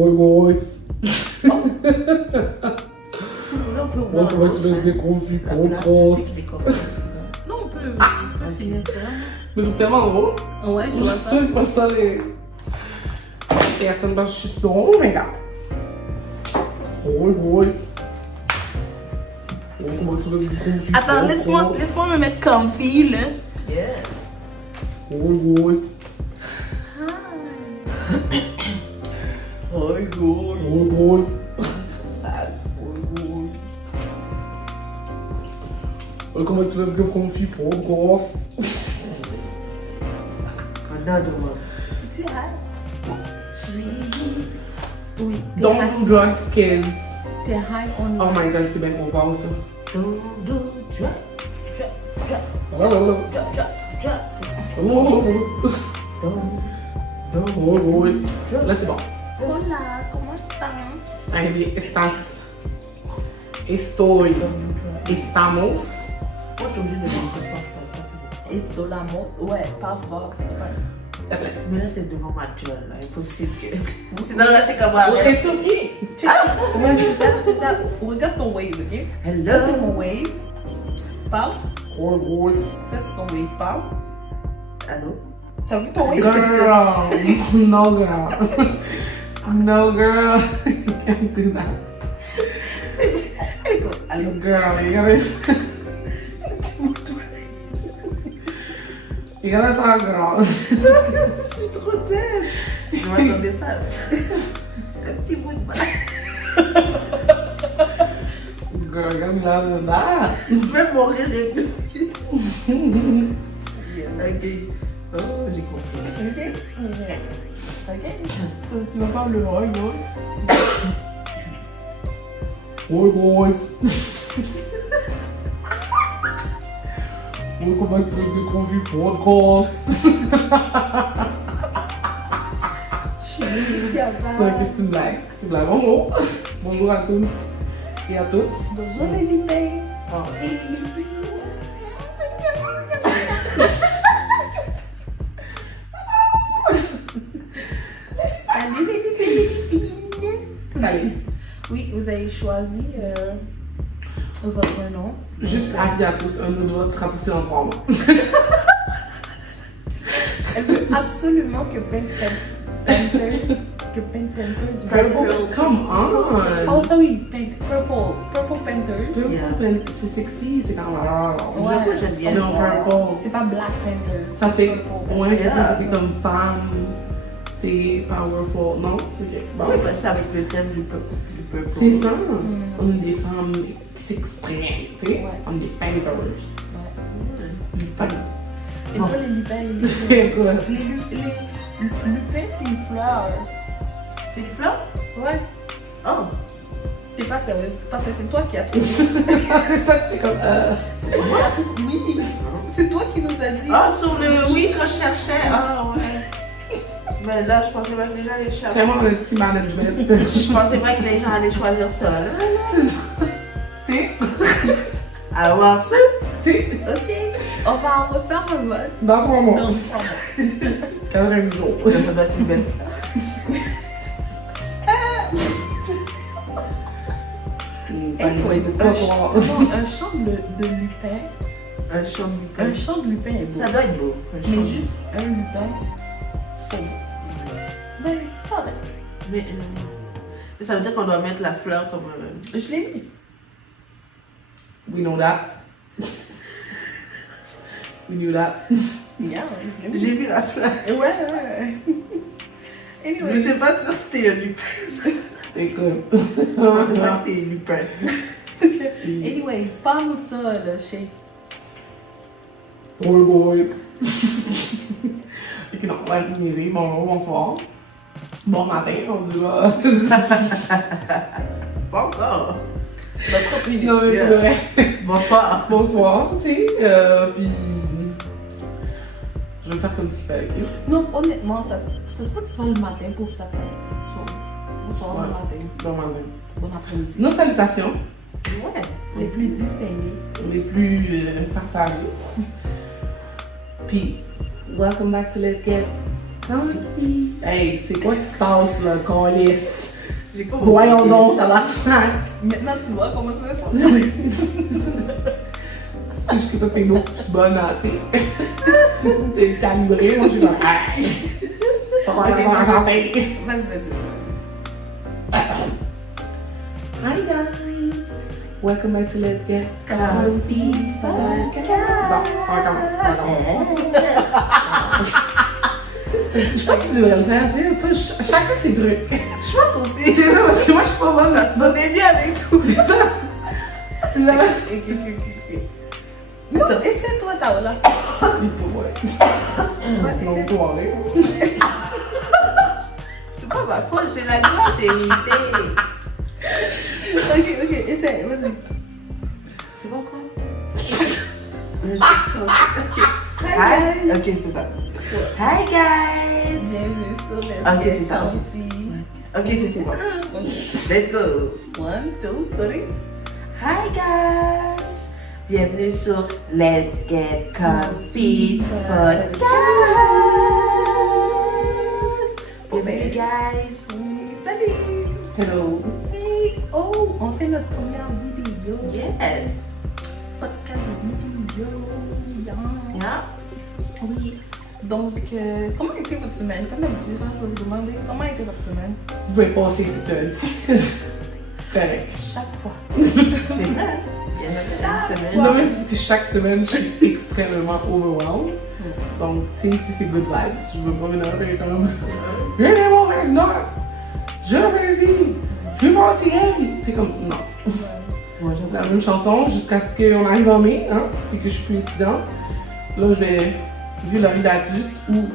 Boy, boy. Là, on peut On voir. peut mettre des confus, La gros place, cross. je sais qu'il est comme ça. Non, on peut finir ça. Mais c'est tellement drôle. Ouais, je vois ça. Je sais pas ça, les personnes dans le chute drôle, mais gars. Boy, boy. On peut mettre des confus. Attends, laisse-moi me mettre comfy, là. Yes. Boy, boy. Oh, go. Boy, boy. Sad. Oh, Comment tu laisses des confus pour grosse? Another one. Tu as. Oui. Don't do drugs, kids. T'es high on. Oh my god, c'est bien qu'on parle ça. Don't do drop, drop, drop, Oh, drop, drop, drop. oh, Don't oh, boy. drop. Là, c'est bon. Hola, ¿cómo estás? Ahí estás. Estoy. Estamos. Moi, je suis obligée de laisser pas. Estolamos. Ouais, pas fort, c'est pas. S'il te plaît. Mais là, c'est devant ma gueule, là. Impossible que. Sinon, là, c'est comme un. C'est surpris. Ouais, c'est ça. Regarde ton wave, ok? Hello. Ça, c'est mon wave. Parle. Oh, boy. Ça, c'est son wave. Parle. Allô? T'as vu ton wave? Girl. No, girl. No, girl. You can't do that. Allez, Girl, you gotta. You gotta talk, girl. Je suis trop tête. Je m'attendais pas. Un petit bout de balle. Girl, you gotta be louder than that. Même mon rire est venu. Ok. Oh, j'ai compris. ok? Ok? So, tu vas faire le roll, Boy, boys. Comment tu laisses des confus pour Ouais, qu'est-ce que c'est une blague? C'est une blague. Bonjour. Bonjour à toutes et à tous. Bonjour les lipins. Ah. Salut les lipines. Allez, Oui, vous avez choisi votre nom. juste avis à tous, un autre vote sera poussé en 3 mois. Elle veut absolument que Pink Panthers. Purple, come on! Oh, ça oui, Purple Panthers. Yeah. C'est sexy, c'est comme. Ouais, j'aime bien. Non, purple. C'est pas Black Panthers. Ça fait. Purple. Ouais, Yeah. ça fait comme femme. C'est powerful. Non? Ok. Bon. Oui, bah, c'est avec le thème du peuple. C'est ça. On est des femmes qui s'expriment, tu sais. Ouais. On est des painters. Ouais. Du pain. Et toi, les lipins, Écoute. les lupins, c'est une fleur. C'est une fleur? Ouais. Oh. T'es pas sérieuse. Parce que c'est toi qui as trouvé. C'est ça, c'est comme. C'est moi? Oui. C'est toi qui nous as dit. Ah, sur le oui, quand je cherchais. Ah, ouais. Mais là, je pensais pas que les gens allaient chercher. Vraiment un petit management. Je pensais pas que les gens allaient choisir ça. Tu sais. Avoir ça? Tu sais. Ok. On va en refaire un vote. Dans 3 mois. Non, 90 jours. Ça doit être une belle fleur. Anyways, Pas trop. un chant de lupin. Un champ de lupin. Un chant de lupin est beau. Ça doit être beau. Un champ Mais de- juste un lupin, c'est beau. Ben, c'est pas vrai. Mais ça veut dire qu'on doit mettre la fleur comme. Je l'ai mis. We know that. We knew that. Yeah, je l'ai mis. J'ai vu la fleur. Ouais. Je Anyway. sais pas si c'était un lupin. Écoute. Je pensais pas que c'était un lupin. Anyways, parle-nous ça, là, Shay. Boy, boys. Ok, non, on va finir. Bonjour, bonsoir. Bon matin, on dit là. Pas encore. Notre opinion. Non, mais Yeah. c'est vrai. Bonsoir. Bonsoir, tu sais. Puis. Je vais faire comme s'il fallait. Non, honnêtement, ça se peut que ce soit le matin pour certains. Bonsoir, Ouais. le matin. Bon matin. Bon après-midi. Nos salutations. Ouais, les plus distingués. Les plus partagés. Puis, welcome back to Let's Get Comfy. Hey, c'est quoi qui se passe là, Colis? J'ai compris. Voyons donc, tabarnak. Maintenant, tu vois comment je me sens. C'est juste que toi, t'es beaucoup plus bonne à, t'es calibré, moi, je suis comme, hey! Pourquoi Ok, on va chanter? Vas-y. Hi guys! Welcome back to Let's Get Comfy Podcast. Bon, on recommence. Je pense que tu devrais le faire, tu sais, faut chacun ses trucs. Je pense aussi. C'est ça, parce que moi, je suis pas bonne. Ça sonnait bien avec tout. C'est ça. J'avais... Ok. Non, essaie-toi, Taola. Il peut, ouais. Non, toi, hein. C'est pas ma faute, j'ai la gorge irritée. Ok, essaie, vas-y. C'est bon quoi? Ok. Hi. Ok, c'est ça. Hi guys. Bienvenue sur les Ok, c'est ça. Ok, c'est bon. Let's go. 1, 2, 3. Hi guys. Bienvenue sur Let's Get Comfy Podcast. Bienvenue guys. Salut. Hello. Hey, oh, on fait notre première vidéo. Yes. Podcast vidéo. Yeah. Oui. Donc, comment a été votre semaine? Comme d'habitude, hein, je vais vous demander comment a été votre semaine? Je vais passer cette semaine. Correct. Chaque fois. C'est vrai. Il y en a une semaine. Non, mais c'est que chaque semaine, je suis extrêmement overwhelmed. Donc, tu sais, si c'est good vibes, je veux pas m'énerver comme. Rien n'est mauvais, non! Je vais dire! Je suis fatigué! C'est comme, non. Moi, C'est la même chanson jusqu'à ce qu'on arrive en mai, hein, et que je suis plus étudiante. Là, je vais vivre la vie d'adulte où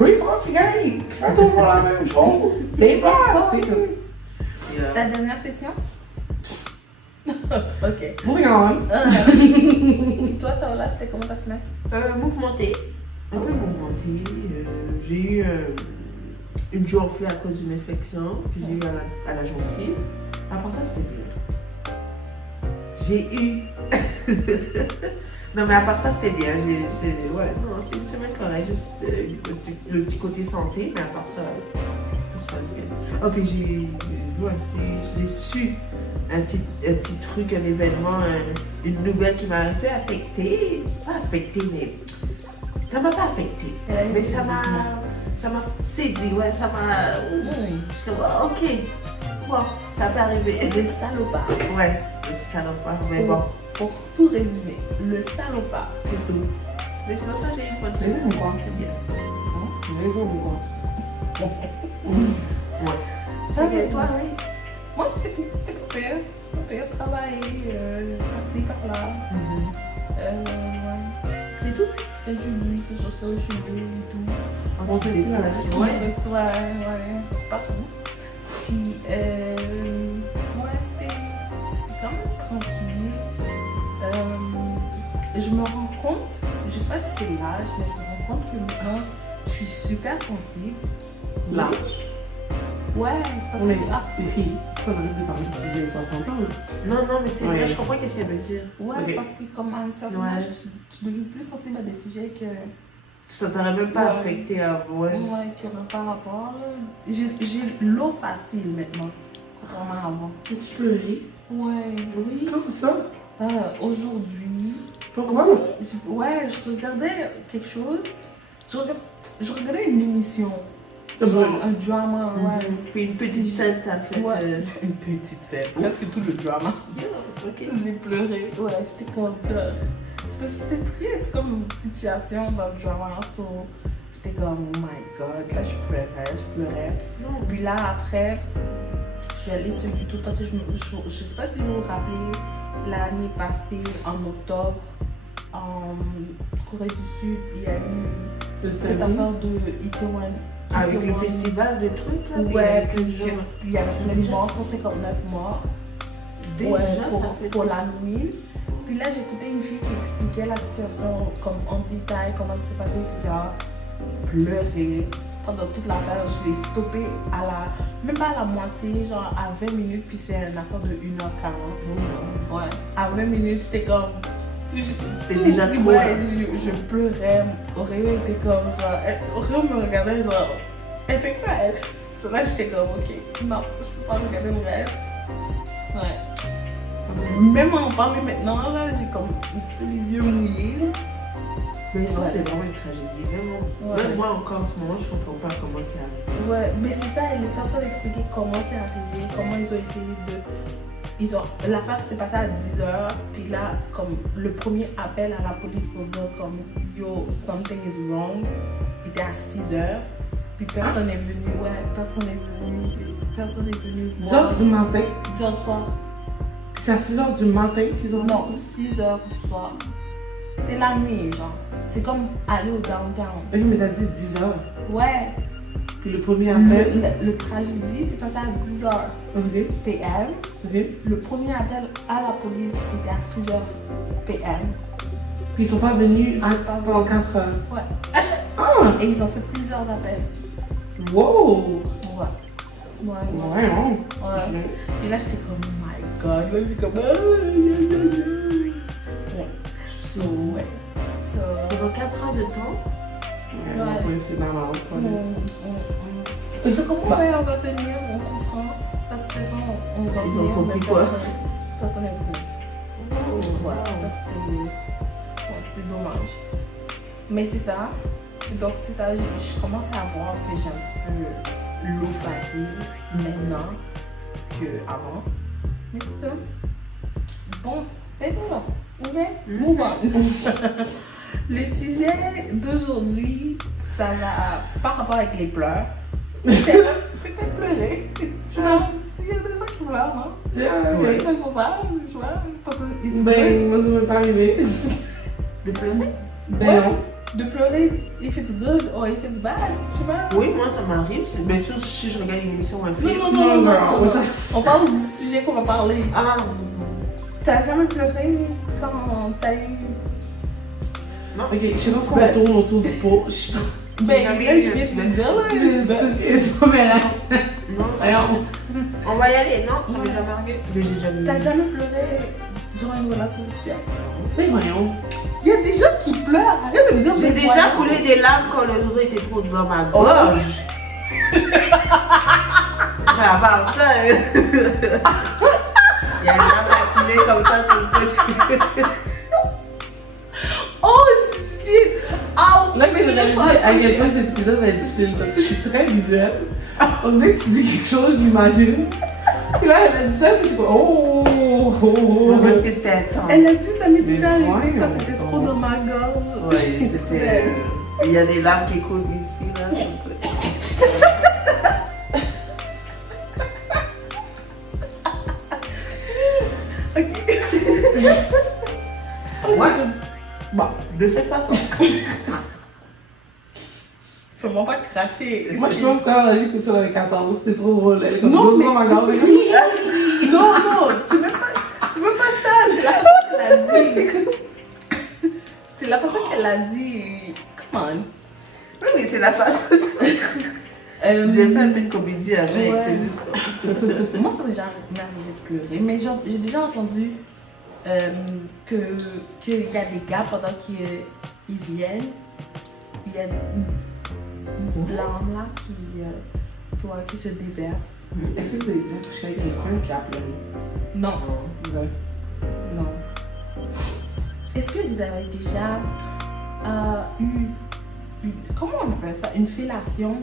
je suis fatigué! Je fais toujours la même chose! C'est pas! C'est comme. Ta dernière session? Ok. Moving on. Toi, Taola, c'était comment ta semaine? Mouvementé. Un peu mouvementé. J'ai eu une gonflée à cause d'une infection que j'ai eu à la gencive. Après ça, c'était bien. J'ai eu. Non, mais à part ça, c'était bien. Ouais, non, c'est une semaine correcte. Juste le petit côté santé, mais à part ça, ça se passe bien. Oh, puis j'ai su un petit truc, un événement, une nouvelle qui m'a un peu affectée. Pas affectée, mais ça m'a pas affectée. Mais ça m'a saisi, ouais, ça m'a. Je me ok, bon, ça peut arriver. Le salopard. Ouais, le salopard, mais bon. Pour tout résumer, le salopard, c'est tout. Mais c'est pour ça que j'ai une bonne C'est bien, semaine. quoi. C'est bien. Les hommes, quoi. Ouais. Et toi, oui? Moi, c'était pas pire. C'était pas pire. Travailler, par-ci, par-là. Ouais. Et tout? C'est Julie, c'est José Julie et tout. On fait des relations. Ouais, partout. Puis, ouais, c'était quand même tranquille. Je me rends compte, je sais pas si c'est l'âge, mais je me rends compte que maintenant, je suis super sensible. L'âge. Ouais, parce Mais que. les filles, on arrête de parler de 60 ans. Non, mais c'est Ouais. vrai, je comprends ce qu'elle veut dire. Ouais, Ok. parce que comme à un certain Ouais. âge, tu deviens plus sensible à des sujets que. Ça t'aurait même pas Ouais. affecté avant. Ouais. Ouais, qui n'ont pas rapport. Là. J'ai l'eau facile maintenant, contrairement à avant. As-tu pleuré? Ouais, oui. Comme ça? Aujourd'hui, Pourquoi? ouais, je regardais quelque chose. Je regardais une émission. Genre, Un drama, ouais. Puis une petite scène t'as fait. Ouais, une petite scène. Presque tout le drama. Ok. J'ai pleuré. Ouais, j'étais comme ça. C'est parce que c'était triste comme situation dans le drama. So, j'étais comme, oh my god. Là, je pleurais. Non. Puis là, après, je suis allée sur YouTube parce que je sais pas si vous vous rappelez, l'année passée, en octobre, en Corée du Sud, il y a eu cette affaire de Itaewon. Avec le festival de trucs là. Ouais, puis puis il y avait même mort, 159 morts. déjà, Ouais, ça fait pour l'Halloween. Puis là, j'écoutais une fille qui expliquait la situation comme en détail, comment ça s'est passé, tout ça. Pleurer pendant toute l'affaire. Je l'ai stoppé à la, même pas à la moitié, genre à 20 minutes, puis c'est une affaire de 1h40. Ouais. À 20 minutes, j'étais comme. C'était déjà trop. Ouais, je pleurais. Auréo était comme genre. Auréo me regardait genre. Elle fait quoi elle? So là, j'étais comme, ok, non, je peux pas regarder le reste. Ouais. Même en parler maintenant, là, j'ai comme un peu les yeux mouillés. Là. Mais ça, c'est vraiment une tragédie. Vraiment. Ouais. Même moi, encore en ce moment, je comprends pas comment c'est arrivé. Ouais, mais c'est ça, elle était en train d'expliquer comment c'est arrivé, comment ils ont essayé de. L'affaire s'est passée à 10h, puis là, comme le premier appel à la police pour dire comme yo, something is wrong, était à 6h, puis personne n'est venu, ouais, personne n'est venu 10 voir. heures du matin. 10h du soir. C'est à 6 heures du matin qu'ils ont. Non, 6h du soir. C'est la nuit, genre. C'est comme aller au downtown. Ok, mais t'as dit 10 heures. Ouais. Puis le premier appel. Le tragédie, c'est passé à 10h Ok, PM. ok. Le premier appel à la police était à 6h PM. Puis ils sont pas venus Ils sont pas pendant 4 heures. Ouais. Ah! Et ils ont fait plusieurs appels. Wow! Ouais. Ouais. Ouais, non. Ouais. Ok. Et là, j'étais comme, oh my god. Là, j'étais comme, ouais. So, ouais. So, Pendant 4 heures de temps, Ouais, ouais, c'est dans la route, on, police. Et c'est comme, ouais, on va venir, on comprend. Parce que de toute façon, on va Ils ont venir. compris mais quoi? Personne n'est venu. Voilà, wow. ça c'était dommage. Mais c'est ça. Donc c'est ça, je commence à voir que j'ai un petit peu l'eau facile maintenant qu'avant. Mais c'est ça. Bon, mais c'est ça. Ok, move on. Le sujet d'aujourd'hui, ça va par rapport avec les pleurs. Peut-être pleurer. Tu vois, s'il y a des gens qui pleurent, non? Yeah, Oui, ouais. c'est pour ça, je vois. Parce que it's Ben, moi, ça m'est pas arrivé. de pleurer. Ben, Ouais. non. de pleurer if it's good or if it's bad, je sais pas. Oui, moi ça m'arrive. Bien sûr, si je regarde une émission ou un film. Non. On parle du sujet qu'on va parler. Ah, T'as jamais pleuré quand t'as eu. non. Ok, je sais pas pourquoi on tourne autour du pot. Je sais pas. Ben, jamais là, eu je viens de de te dire, là. Mais là, Non, ça alors, on va y aller. Non, ça m'est jamais arrivé. Mais j'ai jamais T'as jamais pleuré durant une relation sexuelle? mais voyons. Il y a des gens qui pleurent. Arrête de me dire J'ai des déjà voyants. coulé des larmes quand le roseau était trop dans ma gorge. Mais à part ça, il y a une larme à couler comme ça sur le côté. Oh shit! Oh, Là, je me dis à quel point cet épisode va être difficile parce que je suis très visuelle. On dirait que tu dis quelque chose, je l'imagine. Puis là, elle a dit ça, puis je suis comme, oh. Parce que c'était intense. Elle a dit ça m'est déjà Mais arrivé voyons quand c'était trop donc. dans ma gorge. Ouais, c'était. Il y a des larmes qui coulent ici, là. sur le côté. Ouais, Bon, de cette façon. Fais-moi pas cracher. moi, je sais pas pourquoi j'écoute ça avec 14, c'était trop drôle. Elle est comme, Non, j'ose mais- dans ma gorge. Non, c'est même pas ça. C'est la façon qu'elle a dit. C'est la façon qu'elle a dit. Come on. Oui, mais c'est la façon. J'ai fait un peu de comédie avec, Ouais. c'est juste ça. Moi, ça m'est jamais arrivé de pleurer, mais j'ai déjà entendu qu'il y a des gars pendant qu'ils viennent, il y a une petite larme là qui se déverse. Est-ce que vous avez déjà couché avec quelqu'un qui a pleuré? Non, Ouais. non. Est-ce que vous avez déjà comment on appelle ça? Une fellation?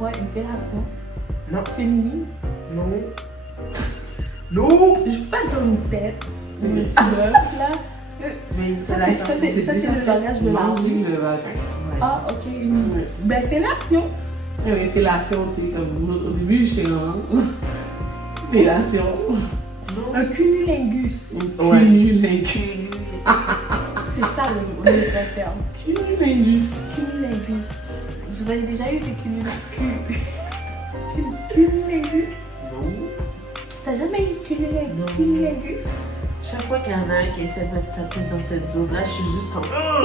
Ouais, une fellation. Non. Féminine? Non. Non. Je veux pas dire une tête, une petite meuf là. Mais Ça, c'est le langage de la rue. Le vagin. Ah, ok. Ouais. Ben, fellation. Oui, fellation, tu sais, comme au début, j'étais comme, fellation. Non. Un cunnilingus. Cunnilingus. C'est ça le vrai terme. Cunnilingus. Cunnilingus. Vous avez déjà eu des cunnilingus? Non. T'as jamais eu Non. cunnilingus? Chaque fois qu'il y en a un qui essaie de mettre sa tête dans cette zone-là, je suis juste comme.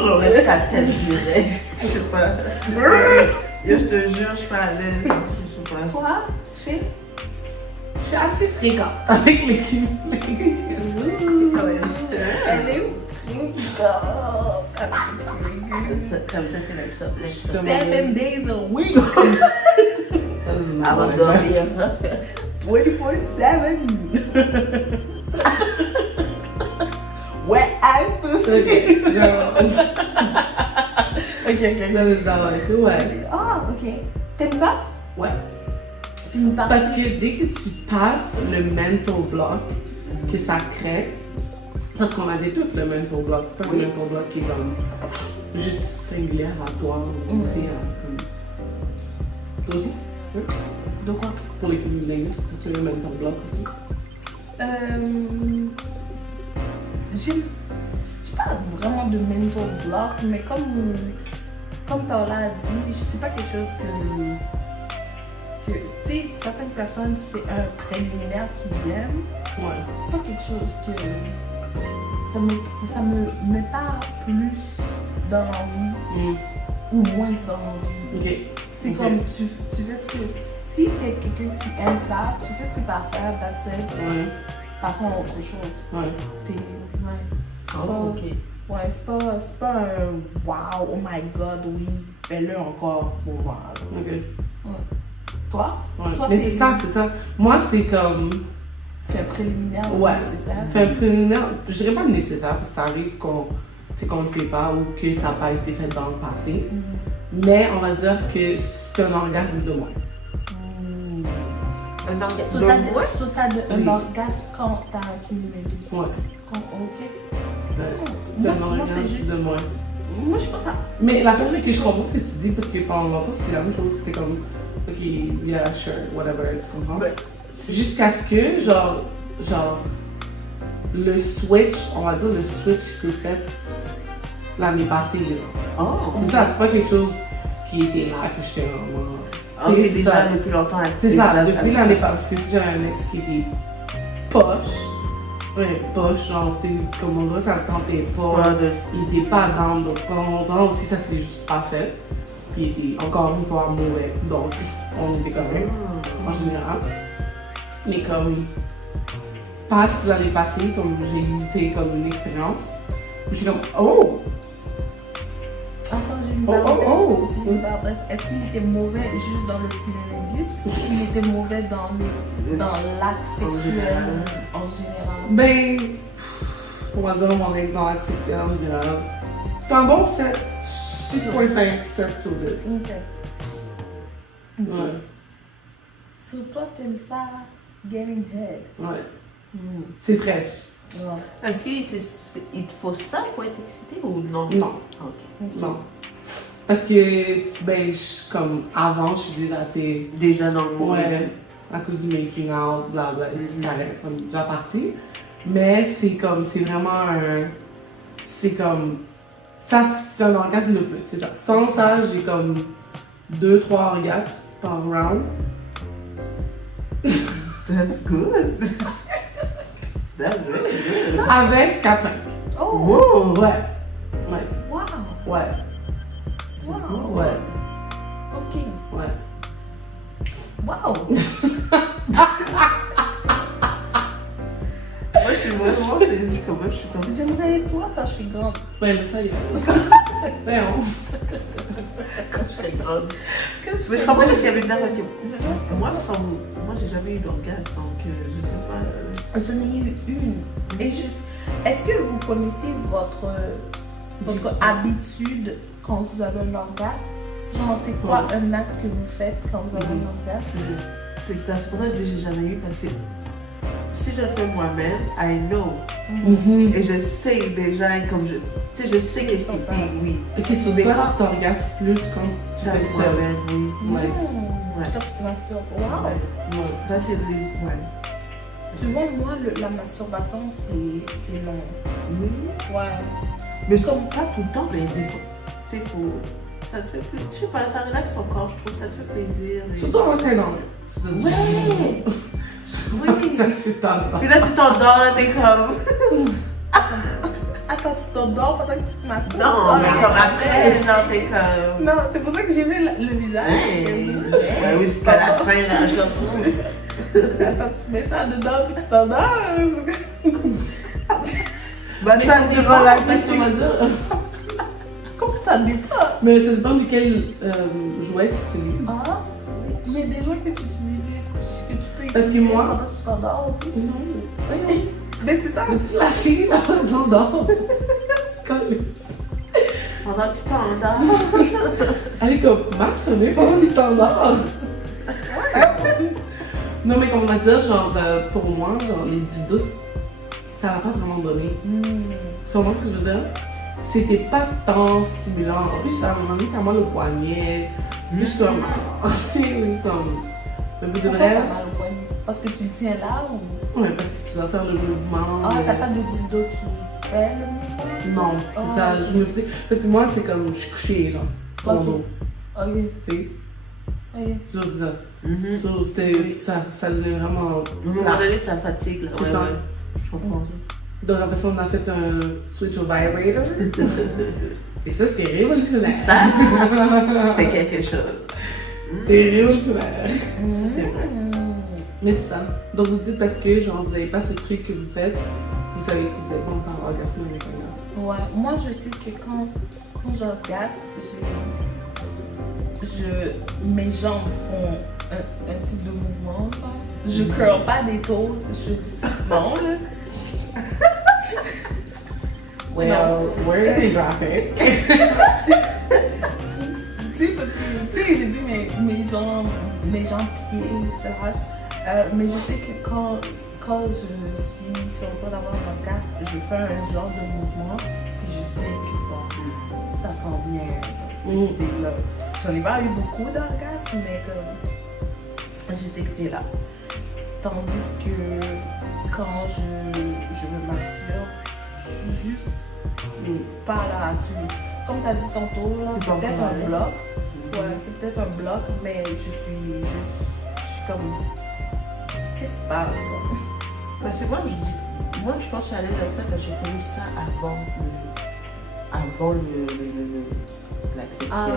J'enlève sa tête direct. Je sais pas. Yo, je te jure, je suis pas à l'aise. Je sais pas. Toi, je suis assez fréquente avec les cunnilingus. Elle est fréquente avec les cunnilingus. Comme ça, qu'elle aime ça. 7 days a week. Avant de dormir. 24/7. Wet ass pussy. Ok, girl. Ok. Ça veut dire, ouais. Ah, ok. T'aimes ça? Ouais. C'est une partie. Parce que dès que tu passes le mental block, que ça crée, parce qu'on avait tout le mental block, c'est pas Oui. le mental block qui est comme juste singulier à toi, ou tu sais, comme. Toi aussi? Oui. De quoi? Pour les linguistes, c'est le mental block aussi. J'ai pas vraiment de mental block, mais comme Paola a dit, c'est pas quelque chose que tu sais, certaines personnes, c'est un préliminaire qu'ils aiment. Ouais. C'est pas quelque chose que ça me met pas plus dans l'envie ou moins dans l'envie. Ok. C'est Ok. comme tu fais ce que. Si t'es quelqu'un qui aime ça, tu fais ce que t'as à faire, that's it. Ouais. Passons à autre chose. Ouais. C'est. Ouais. C'est Oh, pas. ok. Ouais, c'est pas un wow, oh my god, oui, fais-le encore pour voir. Ok. Toi? Ouais. Toi, Mais c'est- c'est ça, c'est ça. Moi, c'est comme. C'est un préliminaire. Ouais, c'est ça. c'est un préliminaire. Je dirais pas nécessaire, parce que ça arrive qu'on ne le fait pas ou que ça n'a pas été fait dans le passé. Mais on va dire que c'est un orgasme de moins. Un orgasme. So, Donc, ouais. t'as un Oui. orgasme quand t'as un cumulé. Ouais. Ok. C'est Moi, un moi, orgasme c'est juste. de moins. Moi, je pense ça. Mais la chose, c'est que je comprends ce que tu dis, parce que pendant longtemps, c'était la même chose. C'était comme, ok, yeah, sure, whatever, tu comprends? Ouais. Jusqu'à ce que, genre, le switch, on va dire, le switch s'est fait l'année passée, là. Oh. C'est ça, c'est pas quelque chose qui était là, que j'étais vraiment. Ok, C'est déjà ça. depuis longtemps. C'est ça, depuis l'année passée, parce que si j'ai un ex qui était poche, ouais, poche, genre, c'était comme on dirait, ça le tentait pas, il était pas down, donc pendant longtemps aussi, ça s'est juste pas fait. Puis il était encore une fois mauvais, donc on était quand même, en général. Mais comme, passe l'année passée, comme j'ai eu tu sais, comme une expérience, où je suis comme, oh! Attends, j'ai une Oh, parenthèse. oh, oh. J'ai une parenthèse. Est-ce qu'il était mauvais juste dans le cunnilingus ou il était mauvais dans l'acte sexuel en général? Ben, on va dire mon ex dans l'acte sexuel en général. C'est un bon 7, 6.5, 7 sur 10. Ok. Ouais, So, toi, t'aimes ça, getting head? ouais. C'est fraîche. Ouais. Est-ce qu'il te faut ça pour être excité ou non? Non, Ok. non. Parce que, ben, comme avant, je suis déjà, t'es. Déjà dans le monde. Ouais, à cause du making out, blabla, c'est carré, comme déjà parti. Mais c'est comme, c'est vraiment un. C'est comme. Ça, c'est un orgasme de plus, c'est ça. Sans ça, j'ai comme 2-3 orgasmes par round. That's good. That's really good. Avec 4-5. Oh! Wow. Ouais. Ouais. Wow! Ouais. Wow! Ouais. Ok. Ouais. Wow! Moi, je suis vraiment saisie quand même. Je suis comme. J'aimerais être toi quand je suis grande. Ouais, mais ça, il va. Ben, Quand je serai grande. Mais je comprends ce qu'il y avait dedans parce que moi, j'ai jamais eu d'orgasme, donc je sais pas. J'en ai eu une. Et est-ce que vous connaissez votre habitude quand vous avez un orgasme? Genre, c'est quoi un acte que vous faites quand vous avez un orgasme? C'est ça, c'est pour ça que je dis que j'ai jamais eu parce que si je le fais moi-même, I know. Mhm. Et je sais déjà, comme tu sais, je sais qu'est-ce qui fait, oui. Ok, sur Mais toi, quand- t'orgasmes plus quand tu Ça fais avec le seul. moi-même, oui. Nice. Ouais. Quand tu masturbes. Wow! Ouais. Ouais. Là, c'est les. Ouais. Tu vois, moi, la masturbation, c'est long. Oui. Ouais. Mais comme pas tout le temps, mais des fois. Tu sais, ça te fait plus. Je sais pas, ça relaxe son corps, je trouve, ça te fait plaisir. et- Surtout en entraînant. Ouais! Oui! Ça, c'est tellement. Puis là, tu t'endors, là, t'es comme. Attends, tu t'endors pendant que tu te masturbes? Non, mais comme après, genre, t'es comme. Non, c'est pour ça que j'ai vu le visage. Ouais, oui, jusqu'à la fin, là, je Attends, tu mets ça dedans puis tu t'endors. Bah, ça, Mais durant la parce qu'on va dire. Comment ça dépend? Mais ça dépend de quel jouet tu utilises. Ah, il y a des joints que tu utilisais, que tu peux Parce que utiliser moi- pendant que tu t'endors aussi. Non. Voyons. Mais c'est ça. Veux-tu lâcher là? J'endors. Pendant que tu t'endors. Allez, comme masturber pendant que tu t'endors. Non, mais comment dire, genre, pour moi, genre, les dildos, ça m'a pas vraiment donné. Tu comprends ce que je veux dire? C'était pas tant stimulant. En plus, ça m'a mis tellement le poignet. Juste comme. Tu sais, oui, comme. Mais pour de Pourquoi vrai. t'as mal au poignet? Parce que tu le tiens là ou. Ouais, parce que tu dois faire le mouvement. Ah, t'as pas de dildo qui fait le mouvement? Non, c'est ça. Je me faisais. Parce que moi, c'est comme. Je suis couchée, genre, sur mon Ok. dos. Ok. Tu sais? Ok. Genre, c'est ça. Mhm. So, c'était. Ça devenait vraiment. À un moment donné, ça fatigue. Là. C'est Ouais, ça. ouais. Je comprends. Donc après ça, on a fait un switch au vibrator. Et ça, c'était révolutionnaire. Ça, c'est quelque chose. C'était révolutionnaire. C'est vrai. Mais c'est ça. Donc vous dites parce que genre vous n'avez pas ce truc que vous faites, vous savez que vous n'êtes pas encore orgasme avec un gars. Ouais, moi je sais que quand j'orgasme, mes jambes font un type de mouvement. Quoi. Je curl pas des toes. Non, là. Well, where is graphic? Tu sais, parce que, tu sais, j'ai dit mes jambes pieds, etc. Mais je sais que quand je suis sur le point d'avoir un orgasme, je fais un genre de mouvement, puis je sais que bon, ça s'en vient. C'est là. J'en ai pas eu beaucoup d'orgasmes, mais comme, je sais que c'est là. Tandis que quand je me masturbe, je suis juste pas là. Comme tu as dit tantôt, là, c'est peut-être un bloc. Ouais, c'est peut-être un bloc, mais je suis comme. Qu'est-ce qui se passe? Parce que moi, je pense que je suis à l'aise avec ça parce que j'ai connu ça avant l'acte sexuel. Ah,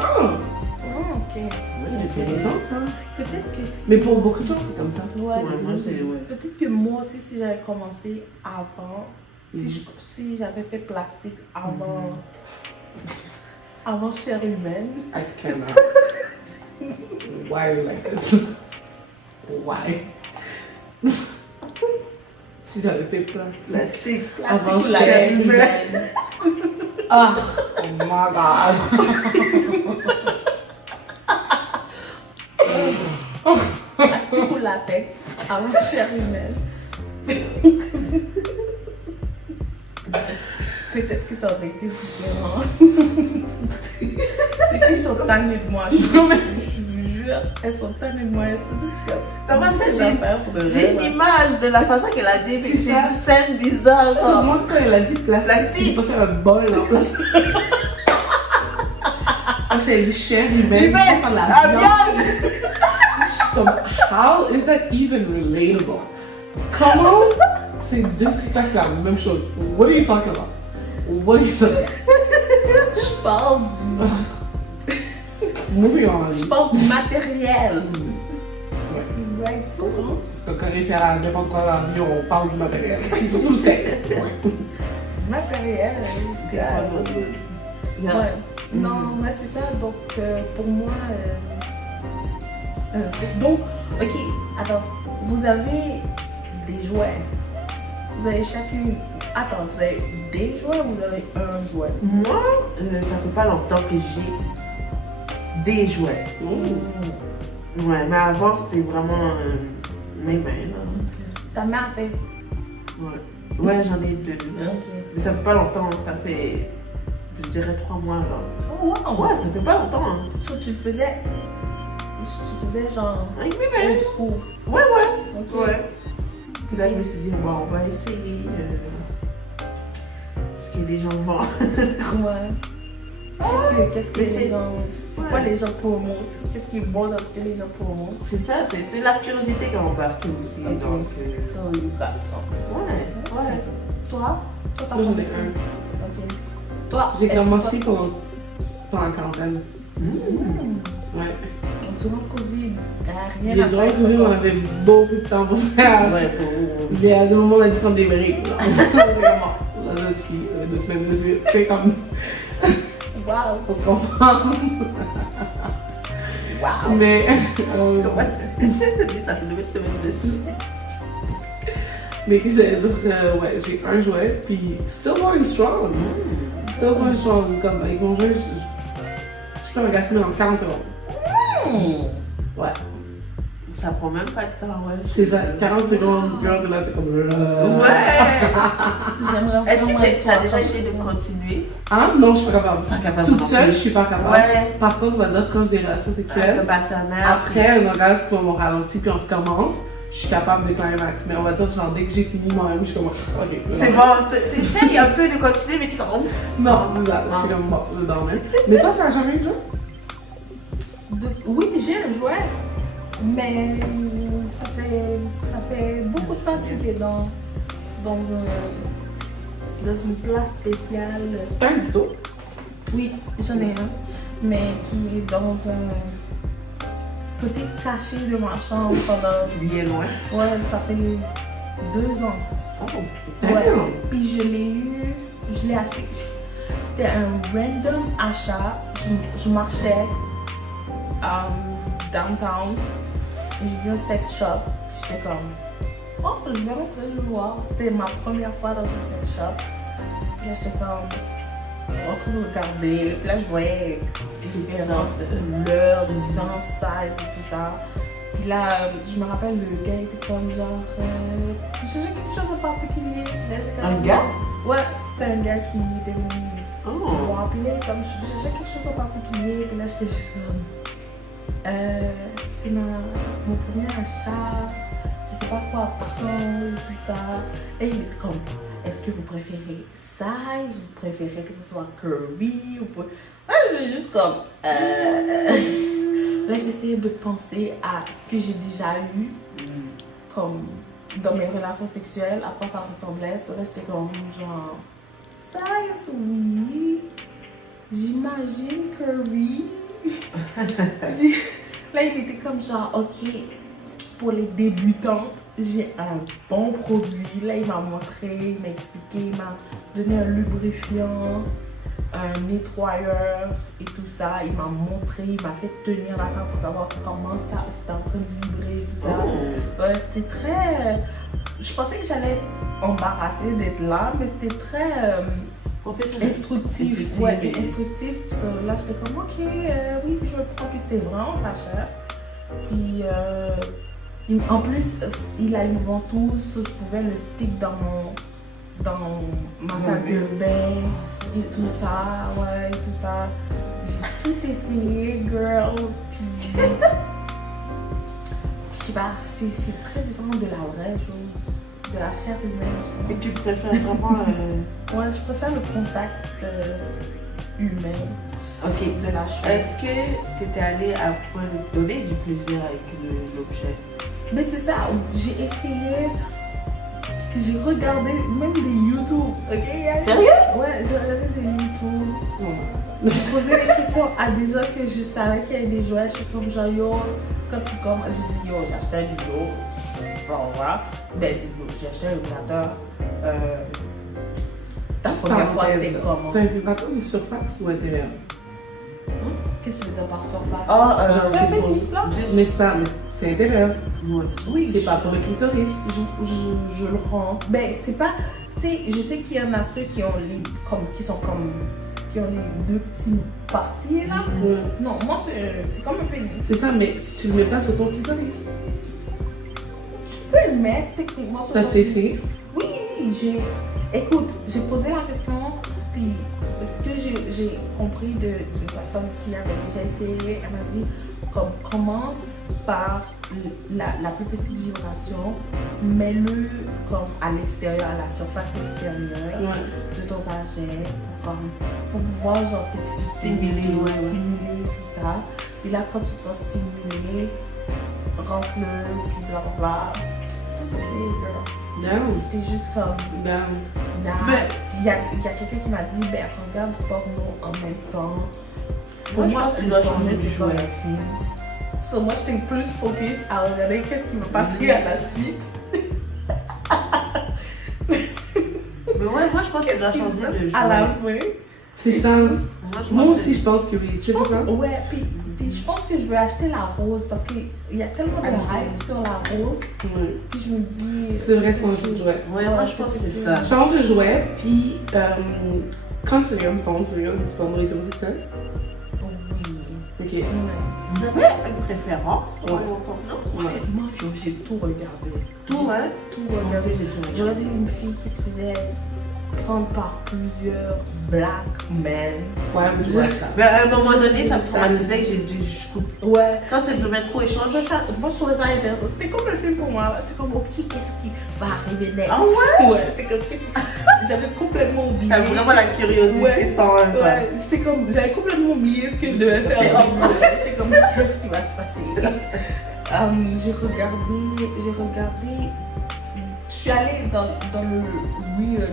Oh! ok. Ouais, C'est j'ai intéressant ça. Peut-être que si. Mais pour beaucoup de gens, c'est comme ça. Ouais, Ouais, moi, c'est. Ouais. peut-être que moi aussi, si j'avais commencé avant, si j'avais fait plastique avant chair humaine, I cannot. Why are you like this? Why? Si j'avais fait plein. Plastique. Avant ou la chair chair humaine. Ah! Oh my god! Plastique ou latex avant chair humaine. Peut-être que ça aurait été différent. C'est qu'ils sont tannés de moi. Je vous jure, elles sont tannées de moi. Elles sont juste comme. Comment ça, des affaires pour de j'ai vrai, une là. image de la façon qu'elle a dit, C'est c'est ça. une scène bizarre. Sur moi, quand elle a dit plastique, Plastique. j'ai pensé à un bol en plastique. Quand elle a dit chair humaine, Humaine. je pense à la Ah, viande. bien! Je suis comme, how is that even relatable? Comment ces deux trucs-là, c'est la même chose? What are you talking about? What are you talking Je parle du. Moving on. Je parle du matériel. Ouais. Right? Tu comprends? Parce que quand il fait à n'importe quoi dans la vie, on parle du matériel. Puis surtout le sexe. Ouais. Du matériel. C'est ça, votre- Bien. Ouais. Non, mais c'est ça. Donc, pour moi. Donc, ok, attends. Vous avez des jouets. Vous avez chacune. Attends, vous avez des jouets ou vous avez un jouet? Moi, ça fait pas longtemps que j'ai des jouets. Ouais, mais avant, c'était vraiment mes mains. Là. Ta mère fait. Ouais, ouais j'en ai deux. Ok. Mais ça fait pas longtemps, ça fait, je dirais 3 mois. Genre. Oh, wow. Ouais, ça fait pas longtemps. Hein. So, tu faisais genre. Avec mes mains. Old school. Ouais, ouais. Ok. Ouais. Puis là, je me suis dit, bon, on va essayer ce que les gens vendent. Ouais. Qu'est-ce que mais les gens. Pourquoi Ouais. les gens promotent? Qu'est-ce qui est bon dans ce que les gens promotent? C'est ça, c'est la curiosité qui a embarqué aussi. Ok. Donc, So, you got some. ouais, ouais. Toi? Toi, t'as Moi, j'en ai commencé? un. Ok. Toi, J'ai est-ce que commencé toi- pendant la quarantaine. Ouais. Durant le Covid, t'as rien Les à droits faire. Covid, on avait beaucoup de temps pour faire. Ouais, pour... Il y a des moments où on a dû prendre des breaks. Là. Vraiment. Là, je suis 2 semaines de suite. C'est comme. Wow. On se comprend. Wow! Mais, Ouais. Ça fait 2 semaines dessus. mais j'ai un jouet, puis still going strong. Still going strong. Comme avec mon jeu, je peux orgasmer en 40 secondes. Ouais. Ça prend même pas de temps, ouais. C'est ça, 40 secondes, girl, t'es là, t'es comme. Ouais! J'aimerais Est-ce vraiment que être tu as toi déjà quand essayé de je- continuer? Ah non, je suis pas capable. Pas capable Toute non seule, plus. je suis pas capable. Ouais. Par contre, on va dire quand j'ai des relations Avec sexuelles, le partenaire. après un orgasme, on ralentit puis on recommence, je suis capable de climax. Mais on va dire, genre, dès que j'ai fini moi-même, je suis comme, ok. C'est bon, t'essayes un peu de continuer, mais tu es comme, ouf. Non, c'est ça, je suis comme, bon, je dormais. Mais toi, t'as jamais joué? Oui, j'ai un jouet, mais ça fait beaucoup de temps qu'il est dans une place spéciale. T'as un dildo? Oui, j'en ai un, mais qui est dans un côté caché de ma chambre pendant. Bien loin. Ouais, ça fait 2 ans. Oh, Ouais. Damn! Puis je l'ai acheté. C'était un random achat. Je marchais downtown et j'ai vu un sex shop. J'étais comme, oh, je vais rentrer le voir. C'était ma première fois dans un sex shop. Puis là, j'étais comme, en train de regarder. Puis là, je voyais différentes couleurs, différents sizes et tout ça. Puis là, je me rappelle, le gars était comme genre, je cherchais quelque chose de particulier. Là, j'étais comme, Un gars? Ouais, c'était un gars qui était venu oh. me voir. Puis là, comme je cherchais quelque chose de particulier. Puis là, j'étais juste comme, c'est mon premier achat. Je sais pas quoi prendre et tout ça. Et il était comme, est-ce que vous préférez size? Vous préférez que ce soit curvy? Ou pas? Là, je juste comme, Là, j'essayais de penser à ce que j'ai déjà eu, comme dans mes relations sexuelles, à quoi ça ressemblait. So, là, j'étais comme, genre, size, oui. J'imagine curvy. Là, il était comme, genre, ok, pour les débutants, j'ai un bon produit. Là, il m'a montré, il m'a expliqué, il m'a donné un lubrifiant, un nettoyeur et tout ça. Il m'a montré, il m'a fait tenir l'affaire pour savoir comment ça c'était en train de vibrer et tout ça. Oh. Ouais, c'était très. Je pensais que j'allais être embarrassée d'être là, mais c'était très Professionnel. instructif. Intuitif Ouais, et- instructif. So, là, j'étais comme, ok, oui, je prends que c'était vraiment pas cher. Puis, en plus, il a une ventouse, so je pouvais le stick dans ma salle de bain et tout ça, ouais, tout ça. J'ai tout essayé, girl. Puis, je sais pas, c'est très différent de la vraie chose, de la chair humaine. Et tu préfères vraiment. Ouais, je préfère le contact humain Ok. de la chose. Est-ce que tu étais allé à point de donner du plaisir avec l'objet? Mais c'est ça, j'ai essayé, j'ai regardé même des YouTube, ok? Sérieux? Ouais, j'ai regardé des YouTube. Non. J'ai posé des questions à des gens que je savais qu'il y avait des jouets. Je suis comme genre, yo, quand tu commences, j'ai dit, yo, j'ai acheté un dildo. Voilà. Ben, j'ai acheté un vibrateur. Ta première fois, c'était comment? C'est un vibrateur de surface ou intérieur? Qu'est-ce que tu veux dire par surface? Ah, Genre, C'est un c'est pour- pénis, là? Mais c'est intérieur. Ouais. Oui, C'est pas pour le clitoris. je le rends. Ben, c'est pas. Tu sais, je sais qu'il y en a ceux qui ont qui ont les deux petites parties là. Ouais. Non, moi c'est comme un pénis. C'est ça, mais si tu le mets pas sur ton clitoris. Tu peux le mettre techniquement sur ton- T'as-tu essayé? Oui, écoute, j'ai posé la question, puis ce que j'ai compris d'une personne qui avait déjà essayé, elle m'a dit, comme commence par la plus petite vibration, mets-le comme à l'extérieur, à la surface extérieure Ouais. de ton vagin, pour pouvoir genre Stimuler, ouais. stimuler tout ça. Et là, quand tu te sens stimulé, rentre-le, puis blablabla. Tout essayé, girl. Down. C'était juste comme, Down. Mais- il y a quelqu'un qui m'a dit, ben regarde porno en même temps. Moi, je pense que tu dois changer de c'est pas jouet. un film. So, moi, j'étais plus focus à regarder qu'est-ce qui va passer à la suite. Mais ouais, moi je pense que tu dois Qu'est-ce qui se changer de passe à la jouet. fin. C'est ça. Moi, je Moi pense aussi, je pense que oui. Tu sais Je pense, pourquoi? ouais, puis Puis je pense que je vais acheter la rose parce qu'il y a tellement de hype sur la rose. Ouais. Puis je me dis. C'est vrai, c'est un jeu de jouet. Ouais, moi je pense que c'est ça. Change de jouet, puis quand tu regardes du porno hétérosexuel. Oui. Ok. Ouais. Vous avez une préférence sur Ouais. le porno? Ouais. Moi, j'ai tout regardé. Tout, hein? Tout Moi aussi, regardé. j'ai tout J'ai regardé. regardé une fille qui se faisait prendre par plusieurs black men. Ouais, mais je vois ça. Mais à un moment donné, ça me traumatisait que j'ai dû je coupe. Ouais. Quand c'est de mettre trop échange, ça. Moi, je trouvais ça intéressant. C'était comme le film pour moi. Là. J'étais comme, ok, qu'est-ce qui va arriver next? Ah ouais? Ouais, j'étais comme, j'avais complètement oublié. T'as vraiment la curiosité Ouais. sans un quoi. Ouais, j'étais comme, j'avais complètement oublié ce que je devais faire. J'étais comme, qu'est-ce qui va se passer? J'ai regardé, je suis allée dans le weird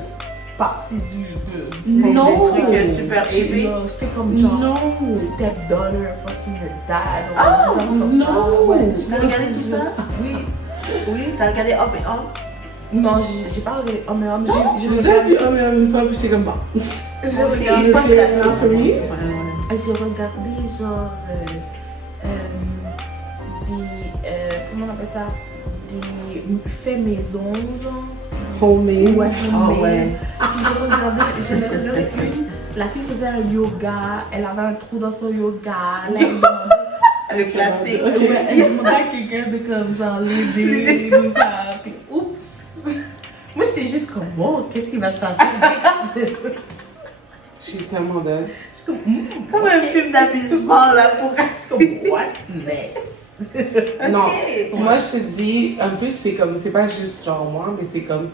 partie du Non. Des trucs super épais. non, c'était comme genre Non. Stepdaughter, fucking your dad. Oh, non. Ouais, T'as regardé tout ça? Oui. Oui, t'as regardé Homme et Homme? Non, j'ai pas regardé Homme et Homme. J'ai déjà vu un homme une fois, puis j'étais comme bah. J'ai Une regardé, fois, je l'ai en famille. j'ai regardé genre comment on appelle ça? Des faits maison, genre. Homemade. Ouais, Oh ouais. Puis j'ai regardé une. La fille faisait un yoga, elle avait un trou dans son yoga. Elle Le classique. ouais, elle demandait à quelqu'un de comme genre l'aider, tout ça. Puis oups! Moi j'étais juste comme, wow, qu'est-ce qui va se passer? Je suis tellement dead. Comme un film d'amusement là pour. Je suis comme, what's next? Non, Ok. moi je te dis, un peu c'est comme, c'est pas juste genre moi, mais c'est comme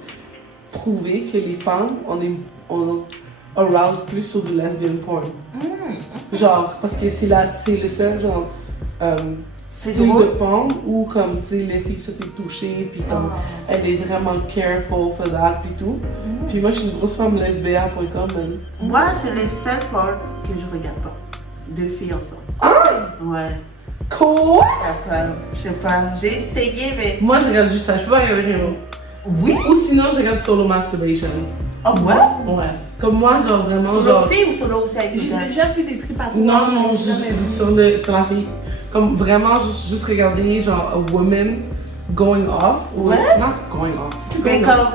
prouver que les femmes, on arouse plus sur du lesbian porn. Genre, parce que c'est le seul genre C'est style de drôle. porn où comme tu sais les filles se font toucher, puis comme Ah. elle est vraiment careful for that, puis tout. Puis moi je suis une grosse femme lesbia.com, man. Moi, c'est les seuls porn que je regarde pas. Deux filles ensemble. Ah! Ouais. Quoi? Je sais pas. J'ai essayé, mais. Moi je regarde juste ça, je peux pas regarder rien d'autre. Oui. Ou sinon je regarde solo masturbation. Oh ouais? Ouais. Comme moi, genre vraiment, Sur genre. le film ou sur le aussi avec les J'ai gars? déjà fait des trips à trois. Non, non, j'ai juste jamais vu. sur la fille. Comme vraiment, juste regarder, genre, a woman going off. Ou Ouais. not going off. Mais comme.